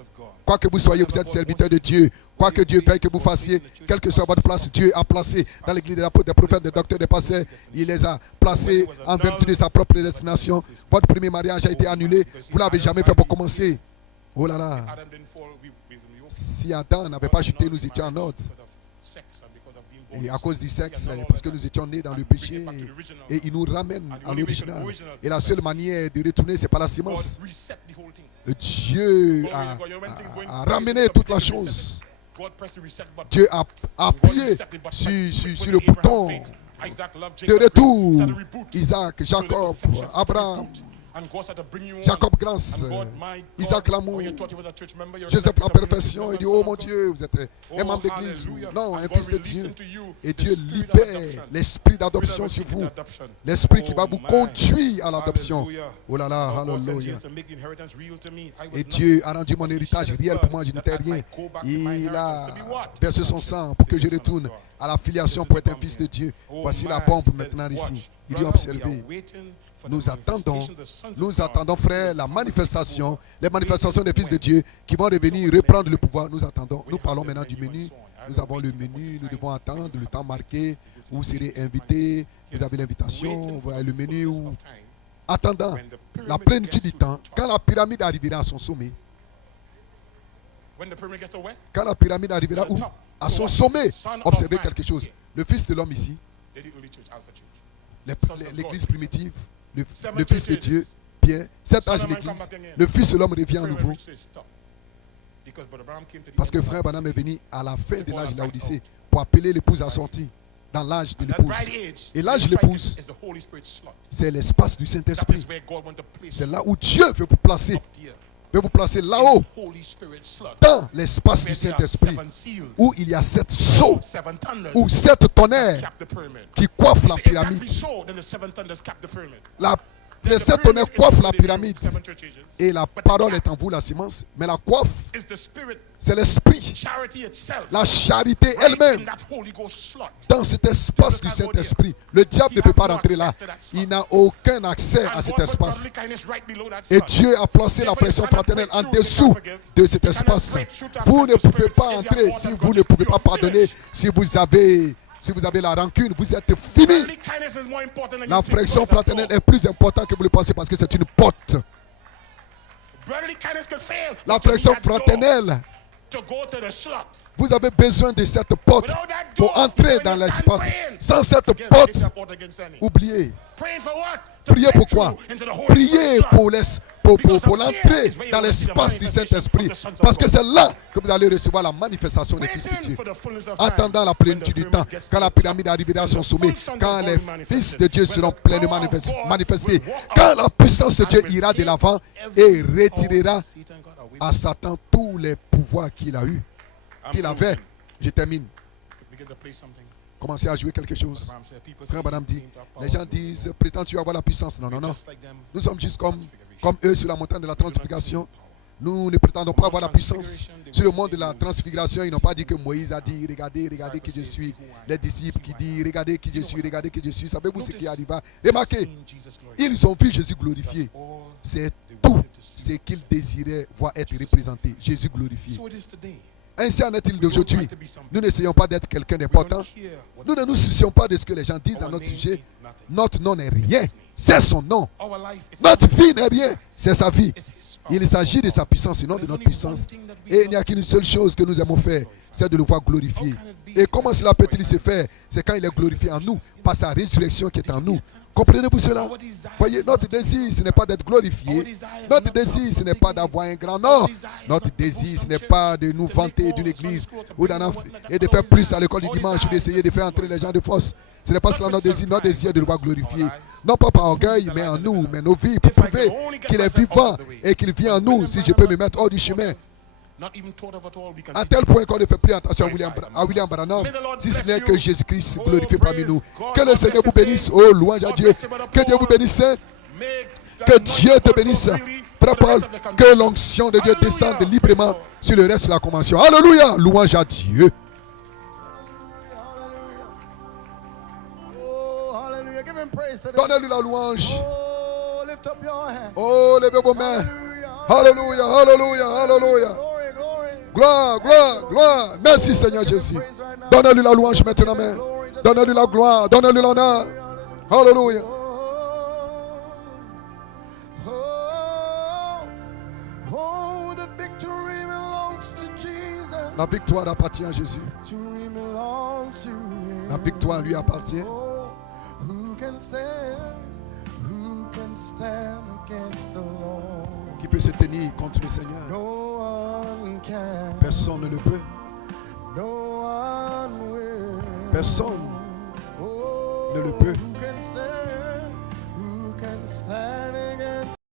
Quoi que vous soyez, vous êtes serviteur de Dieu. Quoi que Dieu veuille que vous fassiez, quelle que soit votre place, Dieu a placé dans l'église des apôtres, des prophètes, des docteurs, des pasteurs. Il les a placés en vertu de sa propre prédestination. Votre premier mariage a été annulé. Vous ne l'avez jamais fait pour commencer. Oh là là. Si Adam n'avait pas chuté, nous étions en ordre. Et à cause du sexe, parce que nous étions nés dans le péché, et il nous ramène à l'original. Et la seule manière de retourner, c'est par la sémence. Dieu a ramené toute la chose. Dieu a appuyé sur le bouton de retour. Isaac, Jacob, Abraham, Jacob Grâce, Isaac l'amour, Joseph la perfection. Il dit oh mon Dieu, vous êtes un membre d'église. Non, un fils de Dieu. Et Dieu libère l'esprit d'adoption sur vous. L'esprit qui va vous conduire à l'adoption. Oh là là, alléluia. Et Dieu a rendu mon héritage réel pour moi, je n'étais rien. Il a versé son sang pour que je retourne à la filiation pour être un fils de Dieu. Voici la bombe maintenant ici. Il dit observez. Nous attendons, frère, les manifestations des fils de Dieu qui vont revenir reprendre le pouvoir. Nous attendons. Nous parlons maintenant du menu. Nous avons le menu. Nous devons attendre le temps marqué. Vous serez invités. Vous avez l'invitation. Vous voyez le menu. Attendant la plénitude du temps, quand la pyramide arrivera à son sommet. Quand la pyramide arrivera où? À son sommet. Observez quelque chose. Le Fils de l'homme ici, l'église primitive, le Fils de Dieu, bien, cet âge de l'église, le Fils de l'homme revient à nouveau. Parce que frère Branham est venu à la fin de l'âge de l'Odyssée pour appeler l'épouse à sortir dans l'âge de l'épouse. Et l'âge de l'épouse, c'est l'espace du Saint-Esprit. C'est là où Dieu veut vous placer. peut vous placer là-haut, Holy Spirit slot. dans l'espace du Where there are Saint-Esprit, 7 seals, où il y a 7 sceaux, 7 thunders ou 7 tonnerres cap the pyramid. qui coiffent la If that pyramide. be so, then the 7 thunders cap the pyramid. Les 7 tonnerres coiffent la pyramide. Et la parole est en vous, la semence. Mais la coiffe, Is the Spirit, c'est l'esprit. charity itself, La charité right elle-même, in that Holy Ghost slot. dans cet espace du Saint-Esprit. Le diable ne peut pas rentrer là. Il n'a aucun accès à And cet God put espace. brotherly kindness right below that Et slot. Dieu a placé la pression fraternelle en dessous de cet espace. Vous ne pouvez pas entrer si vous ne pouvez pas pardonner. Si vous avez la rancune, vous êtes fini. Brotherly kindness is more important than La you think, pression brothers and fraternelle sisters. est plus importante que vous le pensez parce que c'est une porte. Brotherly kindness can fail. La but you pression need that door fraternelle, to go to the slot. vous avez besoin de cette porte Without that door, pour entrer when dans you stand l'espace. praying Sans cette against porte, any support against any. oubliez. Praying for what? To Priez break pourquoi? through into the Holy Priez Spirit slot. pour l'entrée dans l'espace du Saint-Esprit. Parce que c'est là que vous allez recevoir la manifestation des fils de Waiting Dieu. for the fullness of time. Attendant la When plénitude the du temps, pyramid gets quand la to the pyramide top. arrivera à son When the sommet, full sons quand of les God will fils manifest de Dieu it. seront When the pleinement power of God manifestés, will walk quand out la puissance de and Dieu will ira de take l'avant et every retirera power Satan got away à from Satan tous les pouvoirs qu'il a eu, I'm qu'il avait. closing. Je termine. Begin to play something. Commencez à jouer quelque chose. Abraham said, people Frère say Madame you dit, came to have power. les gens disent, prétends-tu avoir la puissance? Non, non, non. Just like them, Nous sommes juste comme transfiguration. eux sur la montagne de la You do not transfiguration. need power. Nous ne prétendons pas avoir la puissance. Sur le monde de la transfiguration, ils n'ont pas dit que Moïse a dit, regardez, regardez qui je suis. Les disciples qui disent, regardez qui je suis, regardez qui je suis. Savez-vous ce qui arriva? Remarquez, Seen Jesus glorified. ils ont vu Jésus glorifié. That's all C'est they tout wanted to see. ce qu'ils désiraient voir être représenté. Jésus glorifié. So it is today. Ainsi en est-il We don't d'aujourd'hui. try to be something. Nous n'essayons pas d'être quelqu'un We don't d'important. care what Nous ne nous soucions pas de ce que les gens disent à our notre name sujet. is nothing. Notre nom n'est rien. C'est son nom. Our life is Notre nothing. vie n'est rien. C'est sa vie. It's his power. Il s'agit de sa puissance et non de There's notre only one puissance. thing that we Et il n'y a love. qu'une seule chose que nous aimons faire, c'est de le voir glorifié. Et comment cela peut-il se faire? C'est quand il est glorifié en nous, par sa résurrection qui est en nous. Comprenez-vous cela? Our desire Voyez, is notre not to désir, ce n'est pas d'être glorifié. Our desire is Notre not to désir, ce have n'est pas something. d'avoir un grand nom. Our desire is Notre not to désir, boast ce on n'est church, pas de nous to vanter make d'une more église Sunday school, to ou bring d'en more, that's et de not faire our plus desire. à l'école du Our dimanche, desire d'essayer is de to faire see entrer les glory. gens de force. Ce n'est pas cela notre désir. Notre désir est de le voir glorifié. Our lives. Non pas par orgueil, mais en nous, mais nos vies, pour prouver qu'il est vivant et qu'il vit en nous. Si je peux me mettre hors du chemin, Not even thought of at all, we can à see tel Jesus. point qu'on ne fait plus attention à William Branham, si ce n'est que Jésus-Christ glorifié parmi nous. Que le Seigneur vous bénisse. Oh, louange à Dieu. Que Dieu vous bénisse. Make Que that Dieu anointing te pour bénisse. freely Frère for the Paul, rest of the que congregation. l'onction de Dieu Alléluia. descende librement sur le reste de la convention. Alléluia. Louange à Dieu. Oh, hallelujah. Give him praise today. Donnez-lui la louange. Oh, lift up your hand. Oh, levez vos mains. Hallelujah. Alléluia, alléluia, alléluia. Glory, glory. Gloire, gloire, gloire. Merci Seigneur Jésus. Donnez-lui la louange maintenant. Main. Donnez-lui la gloire. Donnez-lui l'honneur. Alléluia. Oh, the victory belongs to Jesus. La victoire appartient à Jésus. Victory belongs to him. La victoire lui appartient. Oh, who can stand? Who can stand against the Lord? Qui peut se tenir contre le Seigneur? No one can. Personne ne le peut. No one will. Personne Oh, ne le peut. who can stand?